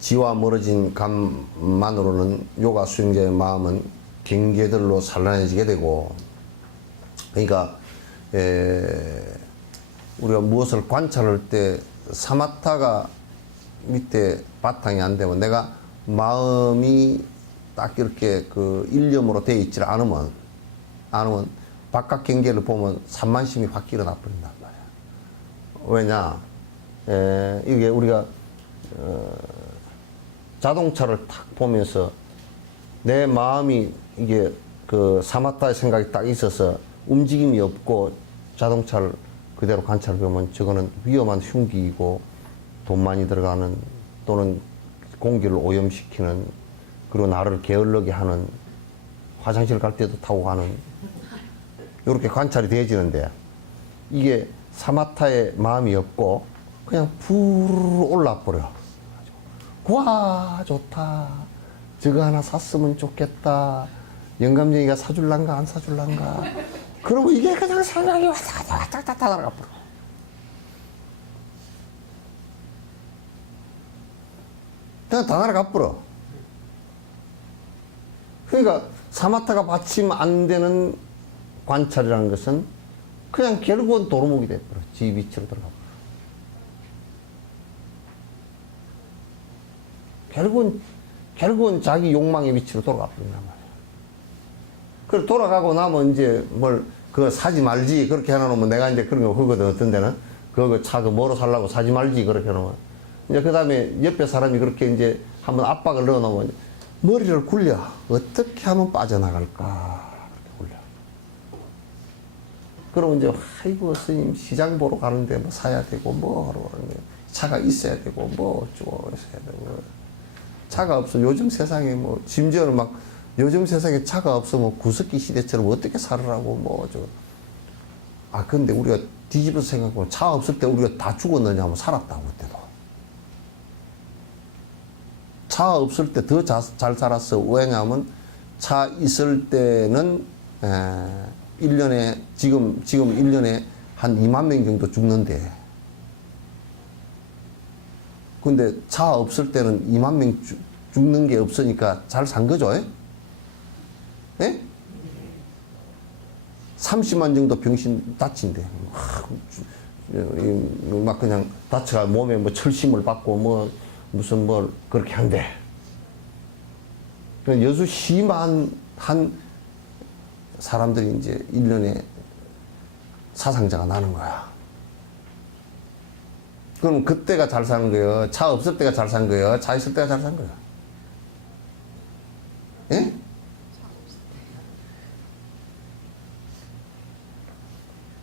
지와 멀어진 감만으로는 요가 수행자의 마음은 경계들로 산란해지게 되고, 그러니까 우리가 무엇을 관찰할 때 사마타가 밑에 바탕이 안 되면 내가 마음이 딱 이렇게 그 일념으로 되어 있지 않으면 바깥 경계를 보면 산만심이 확 일어나 버린단 말이야. 왜냐? 이게 우리가 자동차를 탁 보면서 내 마음이 이게 그 사마타의 생각이 딱 있어서 움직임이 없고 자동차를 그대로 관찰해보면 저거는 위험한 흉기이고 돈 많이 들어가는 또는 공기를 오염시키는 그리고 나를 게을르게 하는 화장실 갈 때도 타고 가는 이렇게 관찰이 되어지는데 이게 사마타의 마음이 없고 그냥 부르르 올라버려. 와 좋다. 저거 하나 샀으면 좋겠다. 영감쟁이가 사줄란가 안 사줄란가. 그리고 이게 그냥 생각이 왔다 갔다 날아가 버려. 그냥 다 날아가 버려. 그러니까 사마타가 받치면 안 되는 관찰이라는 것은 그냥 결국은 도루묵이 돼버려. 지 위치로 들어가 버려. 결국은 자기 욕망의 위치로 돌아가 버린단 말이야. 그래 돌아가고 나면 이제 그거 사지 말지 그렇게 해놓으면 내가 이제 그런 거 그거든 어떤 데는 그거 차 뭐로 살라고 사지 말지 그렇게 해놓으면 이제 그 다음에 옆에 사람이 그렇게 이제 한번 압박을 넣어놓으면 머리를 굴려 어떻게 하면 빠져나갈까 그렇게 굴려. 그러면 이제 아이고 스님 시장 보러 가는데 뭐 사야 되고 뭐 하러 가는데 차가 있어야 되고 뭐 어쩌고 있어야 되고 차가 없어. 요즘 세상에 뭐 심지어는 막 요즘 세상에 차가 없으면 구석기 시대처럼 어떻게 살으라고 뭐 근데 우리가 뒤집어서 생각하면 차 없을 때 우리가 다 죽었느냐 하면 살았다고 그때도. 차 없을 때 더 잘 살았어. 왜냐하면 차 있을 때는 1년에 지금 1년에 한 2만 명 정도 죽는데 근데 차 없을 때는 2만 명 죽는 게 없으니까 잘 산 거죠? 예? 30만 정도 병신 다친대. 막 그냥 다쳐가 몸에 뭐 철심을 받고 뭐 무슨 뭘 그렇게 한대. 여수 심한 사람들이 이제 1년에 사상자가 나는 거야. 그럼 그때가 잘 사는 거예요? 차 없을 때가 잘 산 거예요? 차 있을 때가 잘 산 거예요? 예?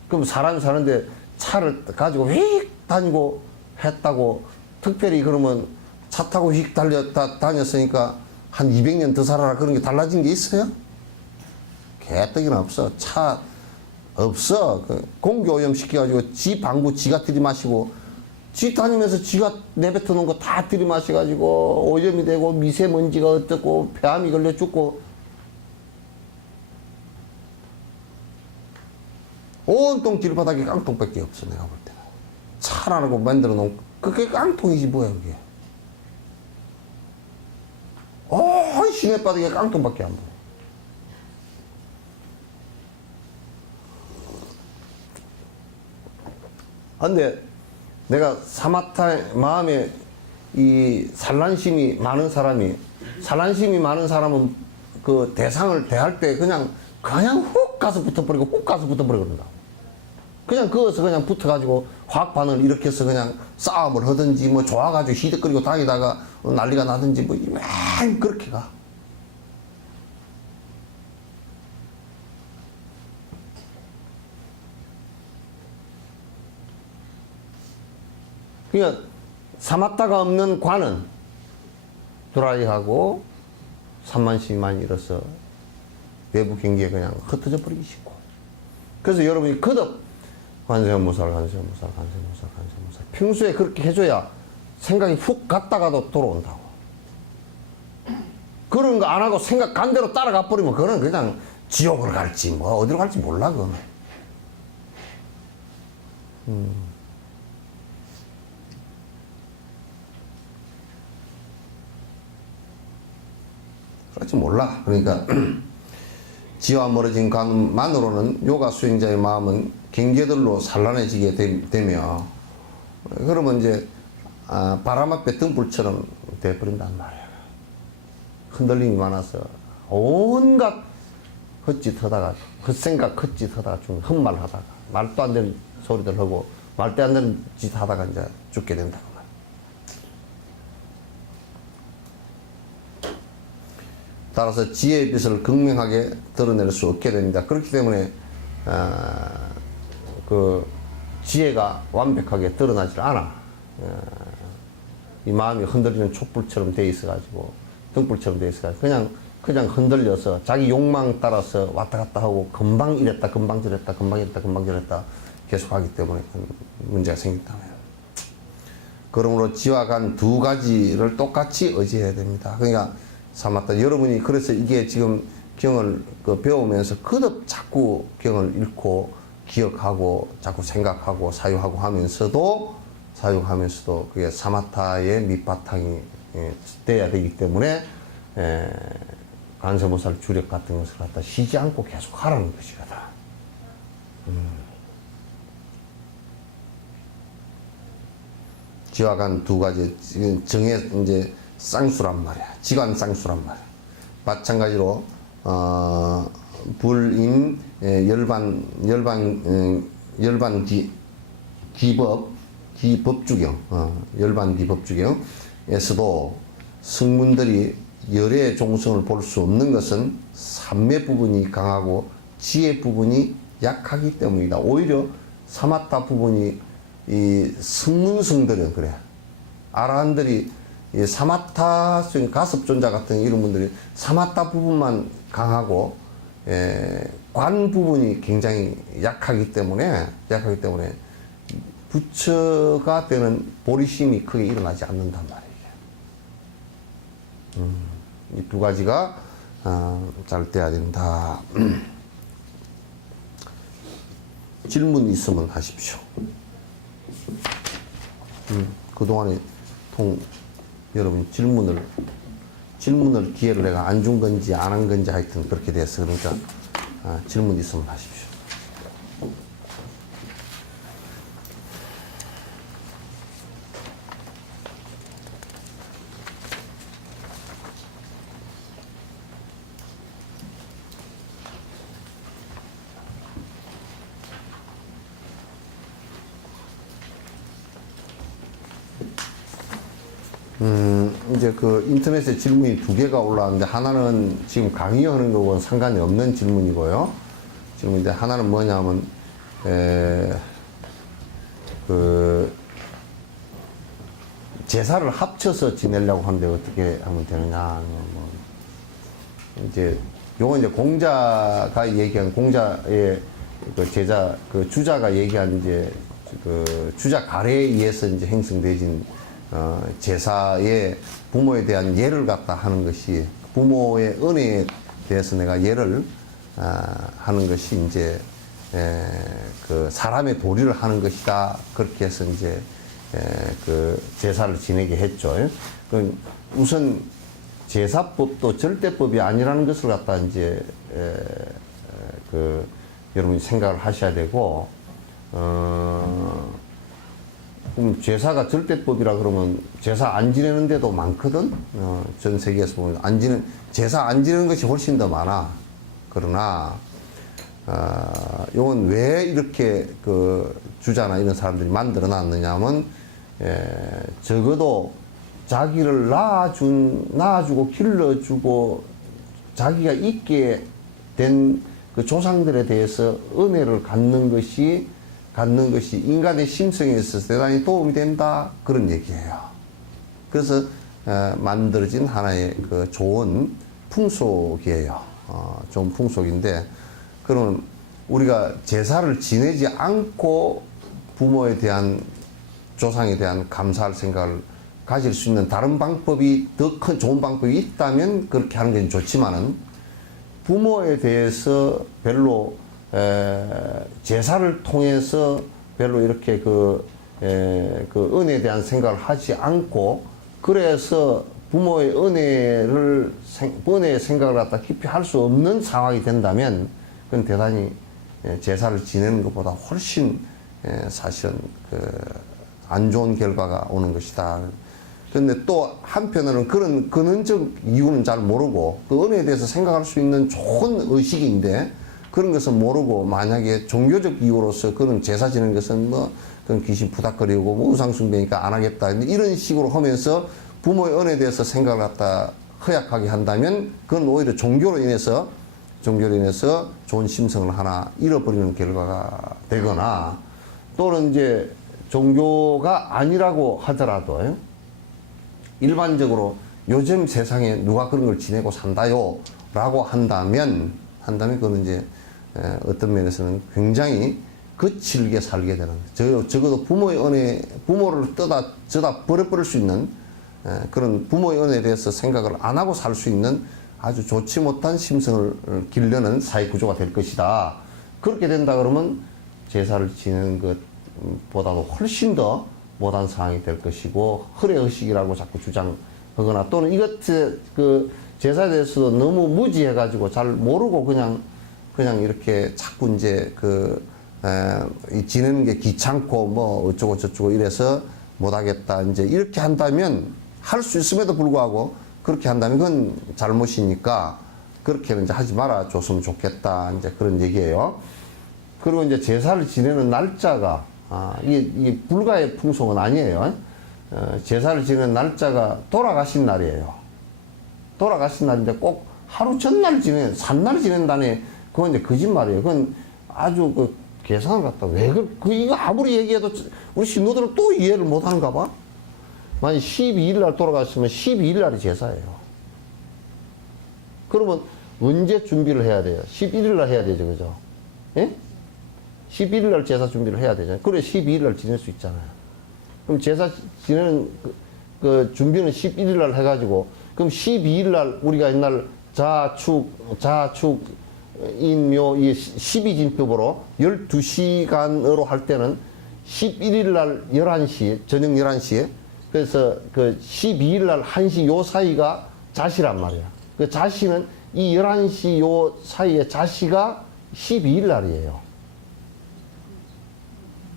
그럼 사람이 사는데 차를 가지고 휙 다니고 했다고 특별히 그러면 차 타고 휙 다녔으니까 한 200년 더 살아라 그런 게 달라진 게 있어요? 개떡이나 없어. 차 없어. 그 공기 오염 시켜가지고 지 방구 지가 들이마시고 지 다니면서 지가 내뱉어 놓은 거 다 들이마셔가지고 오염이 되고 미세먼지가 어떻고 폐암이 걸려 죽고 온통 길바닥에 깡통밖에 없어. 내가 볼 때는 차라고 만들어 놓은 그게 깡통이지 뭐야 그게. 온 시내바닥에 깡통밖에 안 보여. 근데 내가 사마타 마음에 이 산란심이 많은 사람은 그 대상을 대할 때 그냥 훅 가서 붙어버리고 훅 가서 붙어버리고 그런다. 그냥 거기서 그냥 붙어가지고 화학 반응을 일으켜서 그냥 싸움을 하든지 뭐 좋아가지고 히득거리고 다니다가 난리가 나든지 뭐 맨 그렇게 가. 그러니까 사마타가 없는 관은 드라이하고 산만심만 잃어서 외부 경기에 그냥 흩어져 버리기 쉽고. 그래서 여러분이 거듭 관세음모살 평소에 그렇게 해줘야 생각이 훅 갔다가도 돌아온다고. 그런 거 안 하고 생각 간대로 따라가 버리면 그거는 그냥 지옥을 갈지 뭐 어디로 갈지 몰라 그거는. 그렇지 몰라. 그러니까 지와 멀어진 관만으로는 요가 수행자의 마음은 경계들로 산란해지게 되며 그러면 이제 바람 앞에 등불처럼 돼버린단 말이야. 흔들림이 많아서 온갖 헛짓하다가 헛생각 헛짓하다가 헛말하다가 말도 안 되는 소리들 하고 말도 안 되는 짓 하다가 이제 죽게 된다. 따라서 지혜의 빛을 극명하게 드러낼 수 없게 됩니다. 그렇기 때문에 그 지혜가 완벽하게 드러나질 않아. 이 마음이 흔들리는 촛불처럼 돼 있어가지고 등불처럼 돼 있어가지고 그냥 흔들려서 자기 욕망 따라서 왔다 갔다 하고 금방 이랬다 금방 저랬다 금방 이랬다 금방 저랬다 계속 하기 때문에 문제가 생긴다고요. 그러므로 지와 간 두 가지를 똑같이 의지해야 됩니다. 그러니까 사마타 여러분이 그래서 이게 지금 경을 배우면서 거듭 자꾸 경을 읽고 기억하고 자꾸 생각하고 사유하고 하면서도 그게 사마타의 밑바탕이 돼야 되기 때문에 관세음모살 주력 같은 것을 갖다 쉬지 않고 계속 하라는 것이거든. 지와 간 두 가지 정해 이제 쌍수란 말이야. 지관 쌍수란 말이야. 마찬가지로 불임 열반 기법주경 열반 기법주경에서도 성문들이 열의 종성을 볼 수 없는 것은 삼매 부분이 강하고 지혜 부분이 약하기 때문이다. 오히려 사마타 부분이 이 성문성들은 그래. 아라한들이 이 사마타 가섭존자 같은 이런 분들이 사마타 부분만 강하고 관 부분이 굉장히 약하기 때문에 부처가 되는 보리심이 크게 일어나지 않는단 말이에요. 이 두 가지가 잘 돼야 된다. 질문 있으면 하십시오. 그동안에 여러분 질문을 기회를 내가 안 준 건지 안 한 건지 하여튼 그렇게 됐어. 그러니까 질문 있으면 하십시오. 이제 그 인터넷에 질문이 두 개가 올라왔는데, 하나는 지금 강의하는 거하고는 상관이 없는 질문이고요. 질문인데, 하나는 뭐냐면, 제사를 합쳐서 지내려고 하는데 어떻게 하면 되느냐. 이제, 요건 이제 공자가 얘기한, 공자의 그 제자, 그 주자가 얘기한 이제 그 주자 가래에 의해서 이제 형성되진 제사의 부모에 대한 예를 갖다 하는 것이, 부모의 은혜에 대해서 내가 예를 하는 것이 이제 그 사람의 도리를 하는 것이다. 그렇게 해서 이제 그 제사를 지내게 했죠. 그 우선 제사법도 절대법이 아니라는 것을 갖다 이제 그 여러분이 생각을 하셔야 되고, 그럼 제사가 절대법이라 그러면 제사 안 지내는 데도 많거든. 전 세계에서 보면 제사 안 지내는 것이 훨씬 더 많아. 그러나 이건 왜 이렇게 그 주자나 이런 사람들이 만들어 놨느냐면, 적어도 자기를 낳아주고 길러주고 자기가 있게 된 그 조상들에 대해서 은혜를 갖는 것이 인간의 심성에 있어서 대단히 도움이 된다, 그런 얘기예요. 그래서 만들어진 하나의 그 좋은 풍속이에요. 좋은 풍속인데, 그러면 우리가 제사를 지내지 않고 부모에 대한, 조상에 대한 감사할 생각을 가질 수 있는 다른 방법이, 더 큰 좋은 방법이 있다면 그렇게 하는 게 좋지만은, 부모에 대해서 별로 제사를 통해서 별로 이렇게 그 은혜에 대한 생각을 하지 않고, 그래서 부모의 은혜의 생각을 갖다 깊이 할 수 없는 상황이 된다면, 그건 대단히 제사를 지내는 것보다 훨씬 사실은 안 좋은 결과가 오는 것이다. 그런데 또 한편으로는 그런 근원적 이유는 잘 모르고, 그 은혜에 대해서 생각할 수 있는 좋은 의식인데, 그런 것을 모르고 만약에 종교적 이유로서 그런 제사 지내는 것은 뭐 그런 귀신 부닥거리고 뭐 우상숭배니까 안 하겠다, 이런 식으로 하면서 부모의 은혜에 대해서 생각을 갖다 허약하게 한다면, 그건 오히려 종교로 인해서 좋은 심성을 하나 잃어버리는 결과가 되거나, 또는 이제 종교가 아니라고 하더라도 일반적으로 요즘 세상에 누가 그런 걸 지내고 산다요 라고 한다면 그거는 이제 어떤 면에서는 굉장히 거칠게 살게 되는, 적어도 부모의 은혜, 부모를 저다 버려버릴 수 있는 그런 부모의 은혜에 대해서 생각을 안 하고 살 수 있는 아주 좋지 못한 심성을 기르는 사회 구조가 될 것이다. 그렇게 된다 그러면 제사를 지내는 것보다도 훨씬 더 못한 상황이 될 것이고, 허례의식이라고 자꾸 주장하거나, 또는 그 제사에 대해서도 너무 무지해가지고 잘 모르고 그냥 이렇게 자꾸 이제 지내는 게 귀찮고 뭐 어쩌고 저쩌고 이래서 못하겠다, 이제 이렇게 한다면, 할 수 있음에도 불구하고 그렇게 한다면 그건 잘못이니까 그렇게는 이제 하지 말아 줬으면 좋겠다, 이제 그런 얘기예요. 그리고 이제 제사를 지내는 날짜가, 이게 불가의 풍속은 아니에요. 제사를 지내는 날짜가 돌아가신 날이에요. 돌아가신 날인데 꼭 하루 전날 산날 지낸다니, 그건 이제 거짓말이에요. 그건 아주 계산을 갖다 이거 아무리 얘기해도 우리 신도들은 또 이해를 못 하는가 봐. 만약 12일 날 돌아갔으면 12일 날이 제사예요. 그러면 언제 준비를 해야 돼요? 11일 날 해야 되죠, 그죠? 예? 11일 날 제사 준비를 해야 되잖아요. 그래 12일 날 지낼 수 있잖아요. 그럼 제사 지내는 그 준비는 11일 날 해가지고, 그럼 12일 날 우리가 옛날 자축 인묘 이 12진법으로 12시간으로 할 때는 11일 날 11시, 저녁 11시에, 그래서 그 12일 날 1시 요 사이가 자시란 말이야. 그 자시는 이 11시 요 사이에 자시가 12일 날이에요.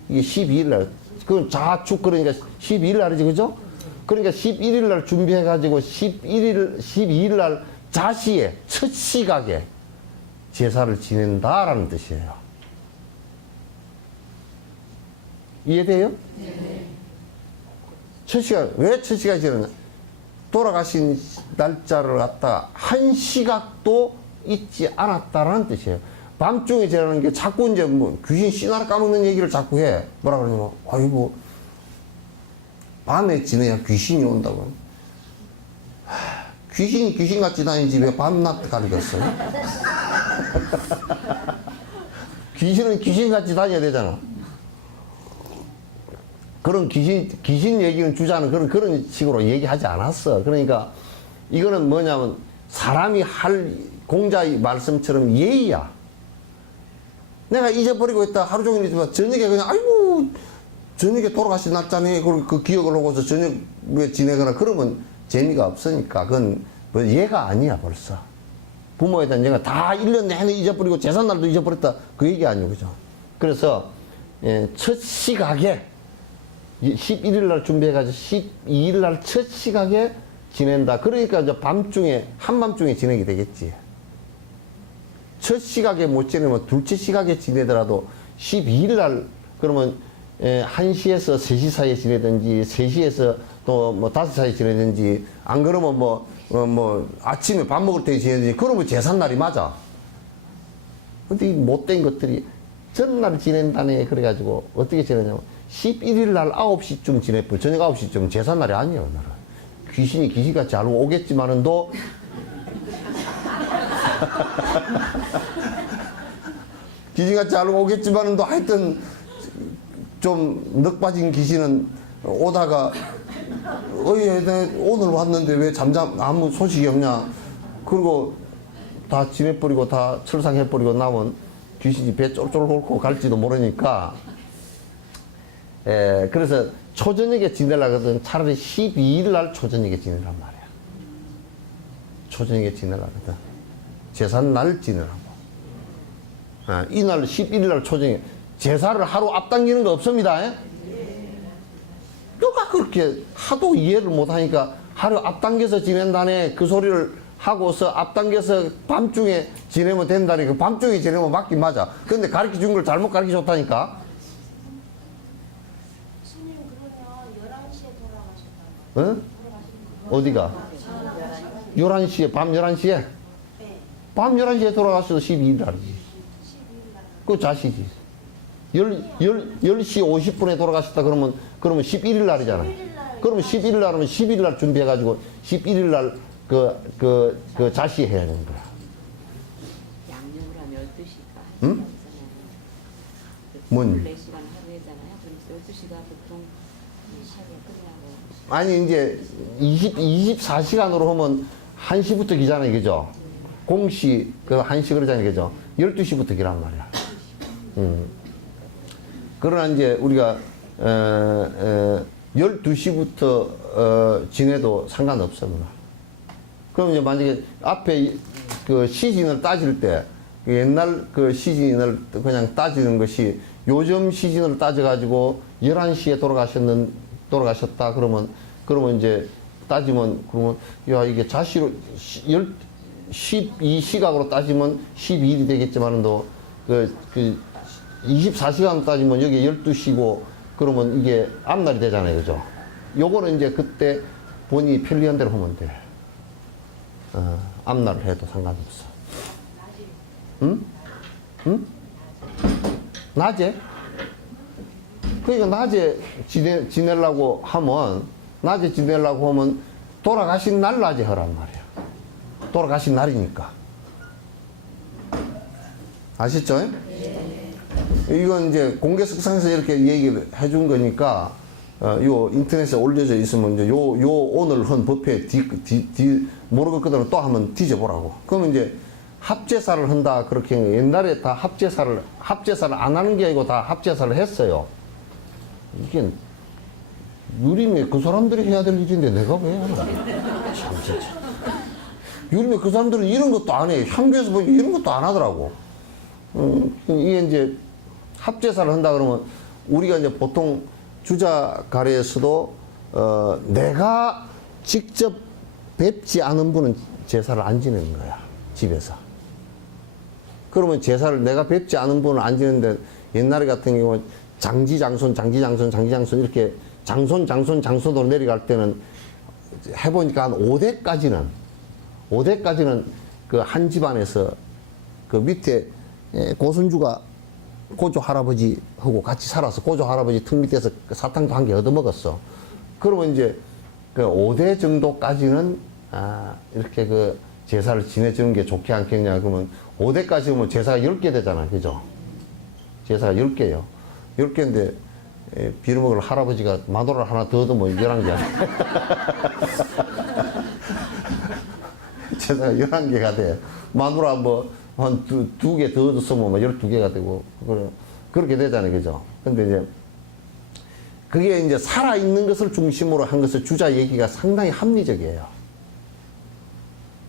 이게 12일 날, 그건 자축, 그러니까 12일 날이지, 그죠? 그러니까 11일 날 준비해가지고 12일 날 자시에, 첫 시각에 제사를 지낸다라는 뜻이에요. 이해돼요? 네. 첫 시각, 왜 첫 시각에 지내냐? 돌아가신 날짜를 갖다 한 시각도 잊지 않았다라는 뜻이에요. 밤중에 지내는 게 자꾸 이제 뭐 귀신 씨나라 까먹는 얘기를 자꾸 해. 뭐라 그러냐면, 아이고, 밤에 지내야 귀신이 온다고. 귀신이 귀신같이 다니지 왜 밤낮 가리겠어요? 귀신은 귀신같이 다녀야 되잖아. 그런 귀신 얘기는 주자는 그런 식으로 얘기하지 않았어. 그러니까 이거는 뭐냐면 사람이 할 공자의 말씀처럼 예의야. 내가 잊어버리고 있다 하루 종일 있지만 저녁에 그냥 아이고 저녁에 돌아가신 날짜네 그 기억을 하고서 저녁에 지내거나 그러면 재미가 없으니까 그건 뭐 예가 아니야 벌써. 부모에 대한 예가 다 1년 내내 잊어버리고 제삿날도 잊어버렸다 그 얘기 아니고 그죠. 그래서 첫 시각에 11일 날 준비해가지고 12일 날 첫 시각에 지낸다. 그러니까 이제 밤중에 한밤중에 지내게 되겠지. 첫 시각에 못 지내면 둘째 시각에 지내더라도 12일 날 그러면 1시에서 3시 사이에 지내든지 3시에서 또 뭐 5시 사이에 지내든지 안 그러면 뭐 아침에 밥 먹을 때 지내든지 그러면 제삿날이 맞아. 근데 이 못된 것들이 전날 지낸다네 그래가지고 어떻게 지내냐면 11일 날 9시쯤 지내버려. 저녁 9시쯤 제삿날이 아니야. 나는. 귀신이 귀신같이 알고 오겠지만은도 귀신같이 알고 오겠지만은도 하여튼 좀 넉 빠진 귀신은 오다가 오늘 왔는데 왜 아무 소식이 없냐. 그리고 다 지내버리고 다 철상해버리고 나면 귀신이 배 쫄쫄 앓고 갈지도 모르니까 그래서 초저녁에 지내려거든 차라리 12일 날 초저녁에 지내란 말이야. 초저녁에 지내려거든. 제삿날 지내라고. 이날 11일 날 초저녁에 제사를 하루 앞당기는 거 없습니다. 누가 그렇게 하도 이해를 못하니까 하루 앞당겨서 지낸다네 그 소리를 하고서 앞당겨서 밤중에 지내면 된다니 그 밤중에 지내면 맞긴 맞아. 근데 가르쳐 준 걸 잘못 가르쳐 줬다니까. 스님 그러면 11시에 돌아가셨다고. 응? 어디가? 11시에 밤 11시에? 네. 밤 11시에 돌아가셔도 12일 날이지. 12일 날. 그 자식이 10시 50분에 돌아가셨다 그러면 11일 날이잖아. 그러면 11일 날이면 11일 날 준비해가지고 11일 날 그 자시 해야 되는 거야. 양념을 하면 12시가. 응? 뭔? 24시간 하루에잖아요. 그래서 12시가 보통 하루에 끝나고. 아니, 이제 24시간으로 하면 1시부터 기잖아요. 그죠? 공시, 1시 그러잖아요. 그죠? 12시부터 기란 말이야. 그러나 이제 우리가, 12시부터, 지내도 상관없어. 그럼 이제 만약에 앞에 그 시즌을 따질 때, 옛날 그 시즌을 그냥 따지는 것이 요즘 시즌을 따져가지고 11시에 돌아가셨다. 그러면 이제 따지면, 그러면, 야, 이게 자시로, 12시각으로 따지면 12일이 되겠지만도, 24시간 따지면 여기 12시고, 그러면 이게 앞날이 되잖아요. 그죠? 요거는 이제 그때 본인이 편리한 대로 하면 돼. 앞날을 해도 상관없어. 응? 응? 낮에? 그러니까 낮에 지내려고 하면 돌아가신 날 낮에 하란 말이야. 돌아가신 날이니까. 아시죠? 네. 이건 이제 공개석상에서 이렇게 얘기를 해준 거니까, 요 인터넷에 올려져 있으면 이제 요 오늘 한 법회 모르겠거든 또 한번 뒤져보라고. 그러면 이제 합제사를 한다. 그렇게 옛날에 다 합제사를 안 하는 게 아니고 다 합제사를 했어요. 이게 유림에 그 사람들이 해야 될 일인데 내가 왜 하나. 참 진짜. 유림에 그 사람들은 이런 것도 안 해. 향교에서 보니까 이런 것도 안 하더라고. 이게 이제 합제사를 한다 그러면 우리가 이제 보통 주자가래에서도 내가 직접 뵙지 않은 분은 제사를 안 지내는 거야. 집에서. 그러면 제사를 내가 뵙지 않은 분은 안 지내는데 옛날에 같은 경우 장지장손 이렇게 장손으로 내려갈 때는 해보니까 한 5대까지는 그 한 집안에서 그 밑에 고손주가 고조 할아버지하고 같이 살아서 고조 할아버지 턱 밑에서 그 사탕도 한 개 얻어먹었어. 그러면 이제 그 5대 정도까지는 이렇게 그 제사를 지내주는 게 좋지 않겠냐. 그러면 5대까지 오면 제사가 10개 되잖아. 그죠? 제사가 10개요. 10개인데 빌어먹을 할아버지가 마누라를 하나 더 얻으면 11개. 제사가 11개가 돼. 마누라 뭐 한 두 개 더 얻었으면 뭐 12개가 되고 그렇게 되잖아요. 그죠? 근데 이제 그게 이제 살아있는 것을 중심으로 한 것을 주자 얘기가 상당히 합리적이에요.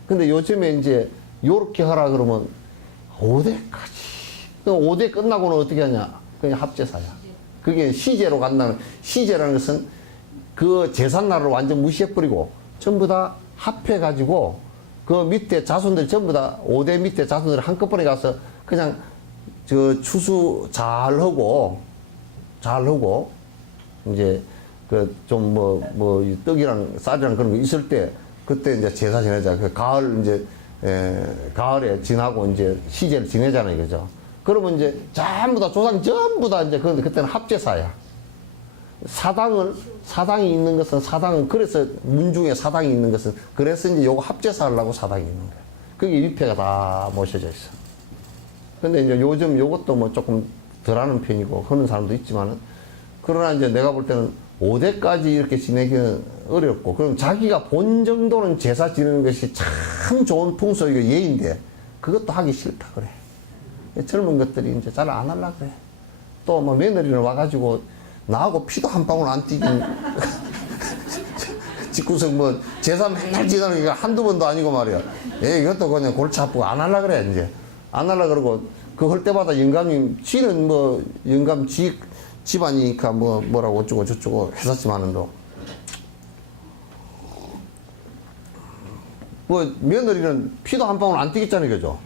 근데 요즘에 이제 요렇게 하라 그러면 5대까지. 5대 끝나고는 어떻게 하냐? 그냥 합제사야. 그게 시제로 간다는, 시제라는 것은 그 제삿날을 완전 무시해버리고 전부 다 합해가지고 그 밑에 자손들 전부 다 5대 밑에 자손들 한꺼번에 가서 그냥 저 추수 잘 하고 이제 그 좀 뭐 떡이랑 쌀이랑 그런 거 있을 때 그때 이제 제사 지내자. 그 가을 이제 가을에 지나고 이제 시제를 지내잖아요. 그죠? 그러면 이제 전부 다 조상 전부 다 이제 그때는 합제사야. 사당이 있는 것은 사당은 그래서 문중에 사당이 있는 것은 그래서 이제 요거 합제사 하려고 사당이 있는 거야. 그게 위패가 다 모셔져 있어. 근데 이제 요즘 요것도 뭐 조금 덜 하는 편이고 하는 사람도 있지만은 그러나 이제 내가 볼 때는 5대까지 이렇게 지내기는 어렵고 그럼 자기가 본 정도는 제사 지내는 것이 참 좋은 풍속이고 예인데 그것도 하기 싫다 그래. 젊은 것들이 이제 잘 안 하려고 그래. 또 뭐 며느리는 와가지고 나하고 피도 한 방울 안 튀긴 집구석 뭐 제사 맨날 지내는 게 한두 번도 아니고 말이야. 이것도 그냥 골치 아프고 안 하려고 그래 이제. 안 하려고 그러고 그 할 때마다 영감이 지는 뭐 영감 집안이니까 뭐라고 어쩌고 저쩌고 했었지만은 뭐 며느리는 피도 한 방울 안 튀겼잖아요. 그죠?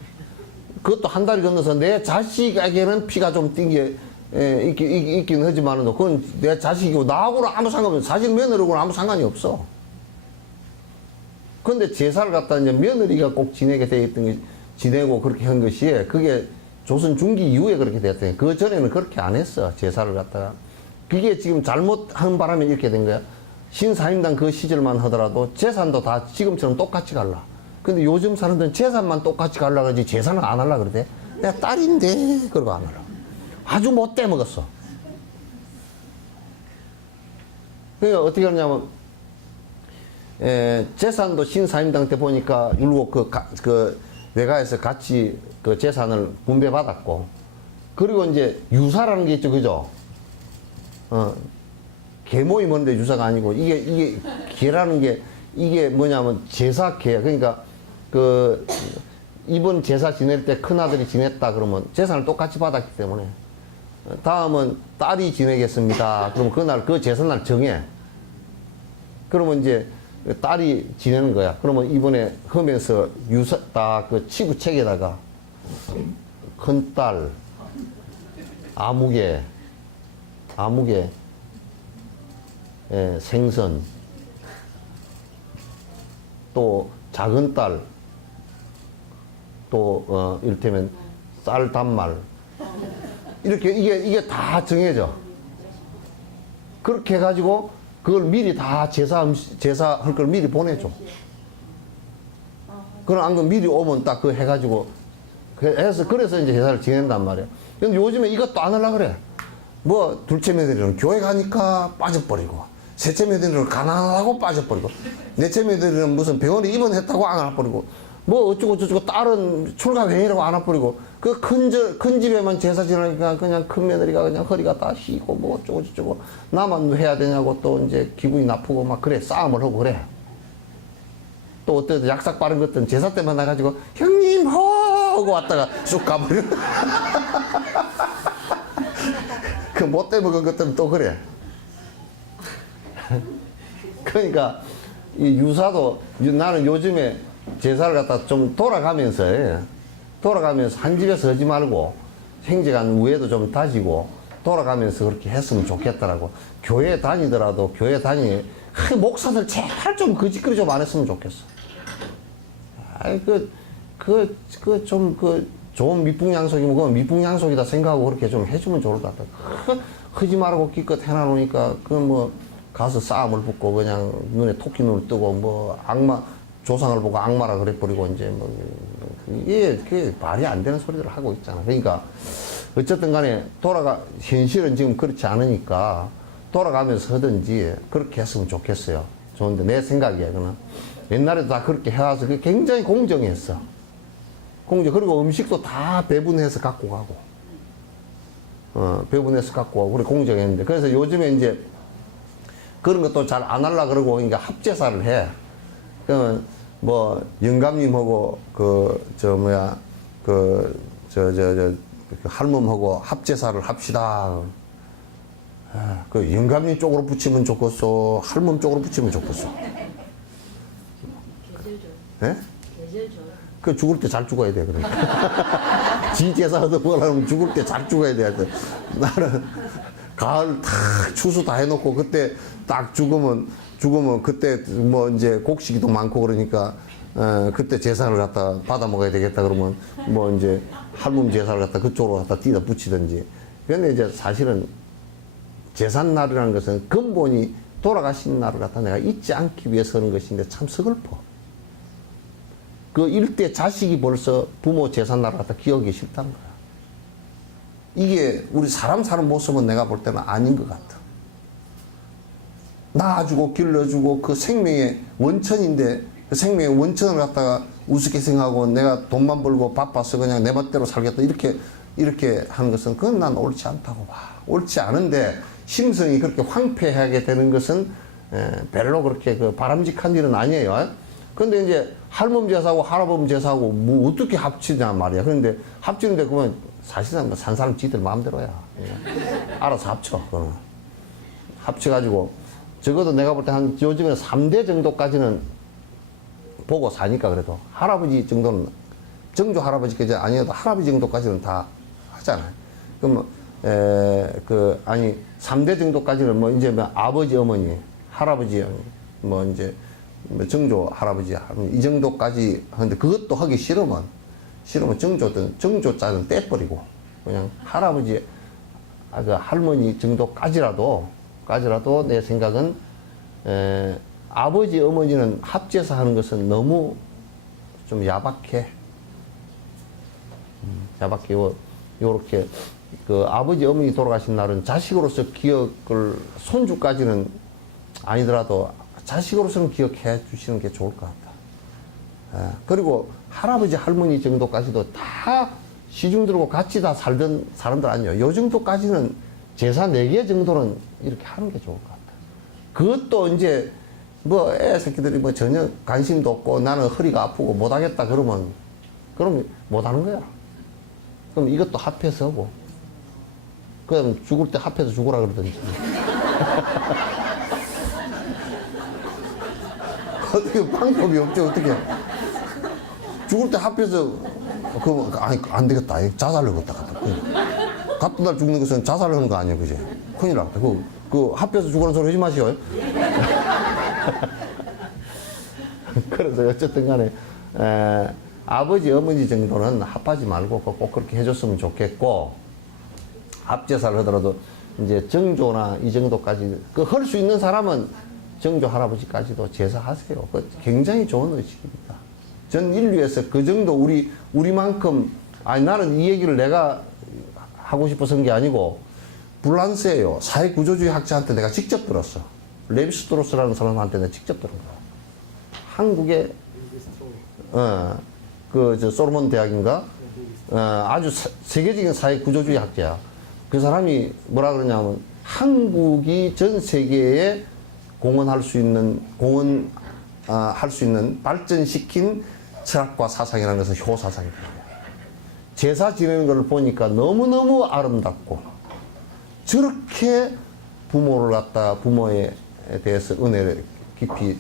그것도 한 달이 건너서 내 자식에게는 피가 좀 뛴 게 있긴 하지만은 그건 내 자식이고 나하고는 아무 상관없어. 사실 며느리하고는 아무 상관이 없어. 근데 제사를 갖다 이제 며느리가 꼭 지내게 돼 있던 게 지내고 그렇게 한 것이 그게 조선 중기 이후에 그렇게 됐대. 그 전에는 그렇게 안 했어. 제사를 갖다가. 그게 지금 잘못한 바람에 이렇게 된 거야. 신사임당 그 시절만 하더라도 재산도 다 지금처럼 똑같이 갈라. 근데 요즘 사람들은 재산만 똑같이 갈라 그러지 제사는 안 할라 그러대. 내가 딸인데 그러고 안 할라. 아주 못돼 먹었어. 그러니까 어떻게 하냐면 재산도 신사임당 때 보니까 일곱 그 외가에서 같이 그 재산을 분배받았고 그리고 이제 유사라는 게 있죠. 그죠? 계모이 뭔데 유사가 아니고 이게 계라는 게 이게 뭐냐면 제사계. 그러니까 그 이번 제사 지낼 때 큰아들이 지냈다 그러면 재산을 똑같이 받았기 때문에 다음은 딸이 지내겠습니다. 그러면 그날 그 제삿날 정해. 그러면 이제 딸이 지내는 거야. 그러면 이번에 하면서 유사 딱 그 치구책에다가 큰딸 아무개 생선 또 작은딸 또 이를테면 쌀 단말 이렇게 이게 다 정해져. 그렇게 해가지고 그걸 미리 다 제사할 걸 미리 보내줘. 그럼 안 그러면 미리 오면 딱 그 해가지고 그래서 이제 제사를 지낸단 말이야. 근데 요즘에 이것도 안 하려고 그래. 뭐 둘째 며느리는 교회 가니까 빠져버리고 셋째 며느리는 가난하고 빠져버리고 넷째 며느리는 무슨 병원에 입원했다고 안 와버리고 뭐 어쩌고 저쩌고 딸은 출가회의라고 안 와버리고 그 큰 집에만 제사 지내니까 그냥 큰 며느리가 그냥 허리가 다 휘고 뭐 어쩌고 저쩌고 나만 해야 되냐고 또 이제 기분이 나쁘고 막 그래 싸움을 하고 그래. 또 어때 약삭 빠른 것들은 제사 때만 나가지고 형님 하고 왔다가 쑥 가버려. 그 못돼 먹은 것들은 또 그래. 그러니까 이 유사도 나는 요즘에 제사를 갖다 좀 돌아가면서 한 집에서 하지 말고 행제간 후에도 좀 다지고 돌아가면서 그렇게 했으면 좋겠더라고. 교회 다니더라도 교회 그 목사들 제발 좀 거짓거리 좀 안 했으면 좋겠어. 아이, 좋은 미풍양속이면 그건 미풍양속이다 생각하고 그렇게 좀 해주면 좋을 것 같다. 하지 말고 기껏 해놔놓으니까, 가서 싸움을 붙고, 그냥 눈에 토끼 눈을 뜨고, 뭐, 악마, 조상을 보고 악마라 그래버리고, 이제 이게, 그게 말이 안 되는 소리들을 하고 있잖아. 그러니까, 어쨌든 간에 현실은 지금 그렇지 않으니까, 돌아가면서 하든지, 그렇게 했으면 좋겠어요. 좋은데, 내 생각이야, 그는. 옛날에도 다 그렇게 해와서 그게 굉장히 공정했어. 그리고 음식도 다 배분해서 갖고 가고, 배분해서 갖고 가고, 그래, 공정했는데. 그래서 요즘에 이제 그런 것도 잘 안 하려고 그러고, 그러니까 합제사를 해. 그러면 뭐, 영감님하고, 할멈하고 합제사를 합시다. 그 영감님 쪽으로 붙이면 좋겠어? 할멈 쪽으로 붙이면 좋겠어? 계절 줘. 예? 계절 줘. 그 죽을 때 잘 죽어야 돼, 그러니까. 지 제사 얻어 먹으려면 죽을 때 잘 죽어야 돼. 나는 가을 탁 추수 다 해놓고 그때 딱 죽으면 그때 뭐 이제 곡식이도 많고 그러니까 그때 제사를 갖다 받아 먹어야 되겠다 그러면 뭐 이제 할멈 제사를 갖다 그쪽으로 갖다 띄다 붙이든지. 근데 이제 사실은 제삿날이라는 것은 근본이 돌아가신 날을 갖다 내가 잊지 않기 위해서 하는 것인데 참 서글퍼. 그 일대 자식이 벌써 부모 제삿날을 갖다 기억이 싫다는 거야. 이게 우리 사람 사는 모습은 내가 볼 때는 아닌 것 같아. 낳아주고 길러주고 그 생명의 원천인데 그 생명의 원천을 갖다가 우습게 생각하고 내가 돈만 벌고 바빠서 그냥 내 멋대로 살겠다 이렇게 하는 것은 그건 난 옳지 않다고 봐. 옳지 않은데 심성이 그렇게 황폐하게 되는 것은 별로 그렇게 바람직한 일은 아니에요. 근데 이제 할멈 제사하고 할아버지 제사하고 뭐 어떻게 합치냐 말이야. 그런데 합치는데 그러면 사실상 산 사람 지들 마음대로야. 알아서 합쳐. 그거는. 합쳐가지고 적어도 내가 볼 때 한 요즘에 3대 정도까지는 보고 사니까 그래도 할아버지 정도는 정조 할아버지까지 아니어도 할아버지 정도까지는 다 하잖아요. 그럼 아니 3대 정도까지는 뭐 이제 뭐 아버지 어머니 할아버지 뭐 이제 뭐 정조 할아버지 이 정도까지 하는데 그것도 하기 싫으면 정조자는 떼버리고 그냥 할아버지 그 할머니 정도까지라도 내 생각은 아버지 어머니는 합제사 하는 것은 너무 좀 야박해. 야박해. 요렇게 그 아버지 어머니 돌아가신 날은 자식으로서 기억을 손주까지는 아니더라도 자식으로서는 기억해 주시는 게 좋을 것 같다. 그리고 할아버지 할머니 정도까지도 다 시중 들고 같이 다 살던 사람들 아니에요. 요 정도까지는 제사 4개 정도는 이렇게 하는 게 좋을 것 같다. 그것도 이제 뭐 애 새끼들이 뭐 전혀 관심도 없고 나는 허리가 아프고 못하겠다 그러면 못하는 거야. 그럼 이것도 합해서 하고 그럼 죽을 때 합해서 죽으라 그러든지. 어떻게 방법이 없죠. 어떻게 죽을 때 합해서 아니 안 되겠다. 자살을 걷다 같은 날 죽는 것은 자살을 하는 거 아니에요, 그지? 큰일 났다. 그 합해서 죽으라는 소리 하지 마시오. 그래서 어쨌든 간에 아버지 어머니 정도는 합하지 말고 꼭 그렇게 해줬으면 좋겠고 합제사를 하더라도 이제 정조나 이 정도까지 할 수 있는 사람은 정조 할아버지까지도 제사하세요. 그 굉장히 좋은 의식입니다. 전 인류에서 그 정도 우리만큼 아니 나는 이 얘기를 내가 하고 싶어서 한 게 아니고 불란스예요. 사회구조주의 학자한테 내가 직접 들었어. 레비스트로스라는 사람한테 내가 직접 들은 거야. 한국의 소로몬 대학인가 아주 세계적인 사회구조주의 학자야. 그 사람이 뭐라 그러냐면 한국이 전 세계에 공헌할 수 있는 발전시킨 철학과 사상이라는 것은 효사상이다. 제사 지내는 걸 보니까 너무너무 아름답고 저렇게 부모에 대해서 은혜를 깊이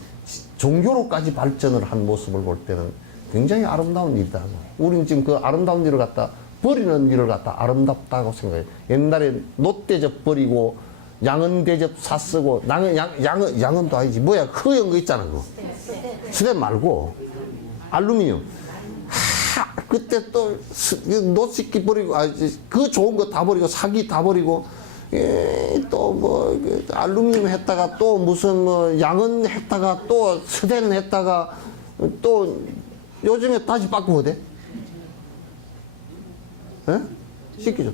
종교로까지 발전을 한 모습을 볼 때는 굉장히 아름다운 일이다. 우리는 지금 그 아름다운 일을 갖다 버리는 일을 갖다 아름답다고 생각해요. 옛날에 놋대접 버리고 양은 대접 사쓰고, 양은도 아니지. 뭐야, 허연 거 있잖아, 그거. 수된 말고, 알루미늄. 그때 또, 노식기 버리고, 그 좋은 거 다 버리고, 사기 다 버리고, 또 뭐, 알루미늄 했다가 또 무슨 뭐, 양은 했다가 또 스텐 했다가 또 요즘에 다시 바꾸면 돼? 예? 시키죠.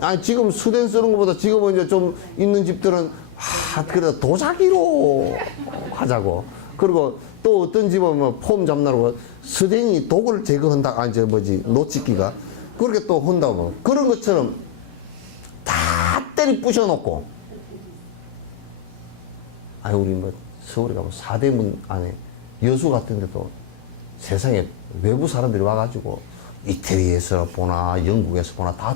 아니, 지금 수된 쓰는 것보다 지금은 이제 좀 있는 집들은, 그래도 도자기로 하자고. 그리고 또 어떤 집은 뭐 폼 잡느라고 스댕이 독을 제거한다. 아니, 노치기가. 그렇게 또 한다고. 그런 것처럼 다 때리 부셔놓고. 아니, 우리 뭐 서울에 가면 사대문 안에 여수 같은 데도 세상에 외부 사람들이 와가지고 이태리에서 보나 영국에서 보나 다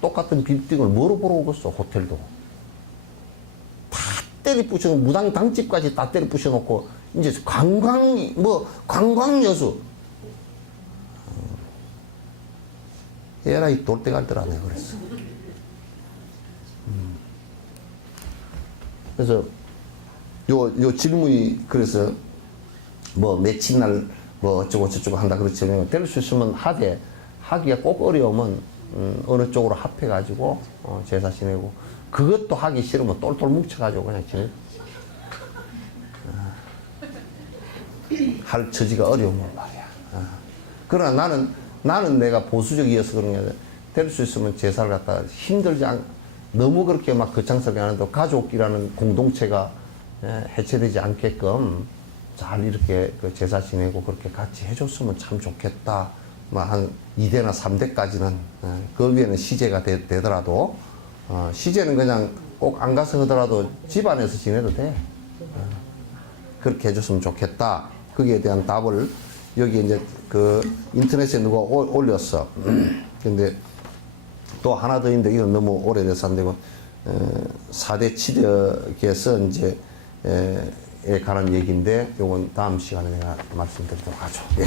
똑같은 빌딩을 뭐로 보러 오겠어, 호텔도. 다 때리 부셔놓고, 무당 당집까지 다 때리 부셔놓고, 이제 관광 여수. 에라이 돌대갈들 안 해, 그랬어. 그래서, 요 질문이, 그래서, 뭐, 며칠 날, 뭐, 어쩌고 한다, 그렇지만, 될 수 있으면 하기가 꼭 어려우면, 어느 쪽으로 합해가지고, 제사 지내고, 그것도 하기 싫으면 똘똘 뭉쳐가지고 그냥 지내. 할 처지가 어려우면 말이야. 그러나 나는 내가 보수적이어서 그런 게 아니라, 될 수 있으면 제사를 갖다가 힘들지 너무 그렇게 막 거창스럽게 안 해도 가족이라는 공동체가 해체되지 않게끔 잘 이렇게 그 제사 지내고 그렇게 같이 해줬으면 참 좋겠다. 한 2대나 3대까지는, 그 위에는 시제가 되더라도, 시제는 그냥 꼭 안 가서 하더라도 집안에서 지내도 돼. 그렇게 해줬으면 좋겠다. 거기에 대한 답을 여기 이제 그 인터넷에 누가 올렸어. 근데 또 하나 더 있는데 이건 너무 오래돼서 안 되고, 4대 치력에서 이제, 에 관한 얘기인데, 요건 다음 시간에 내가 말씀드리도록 하죠. 예.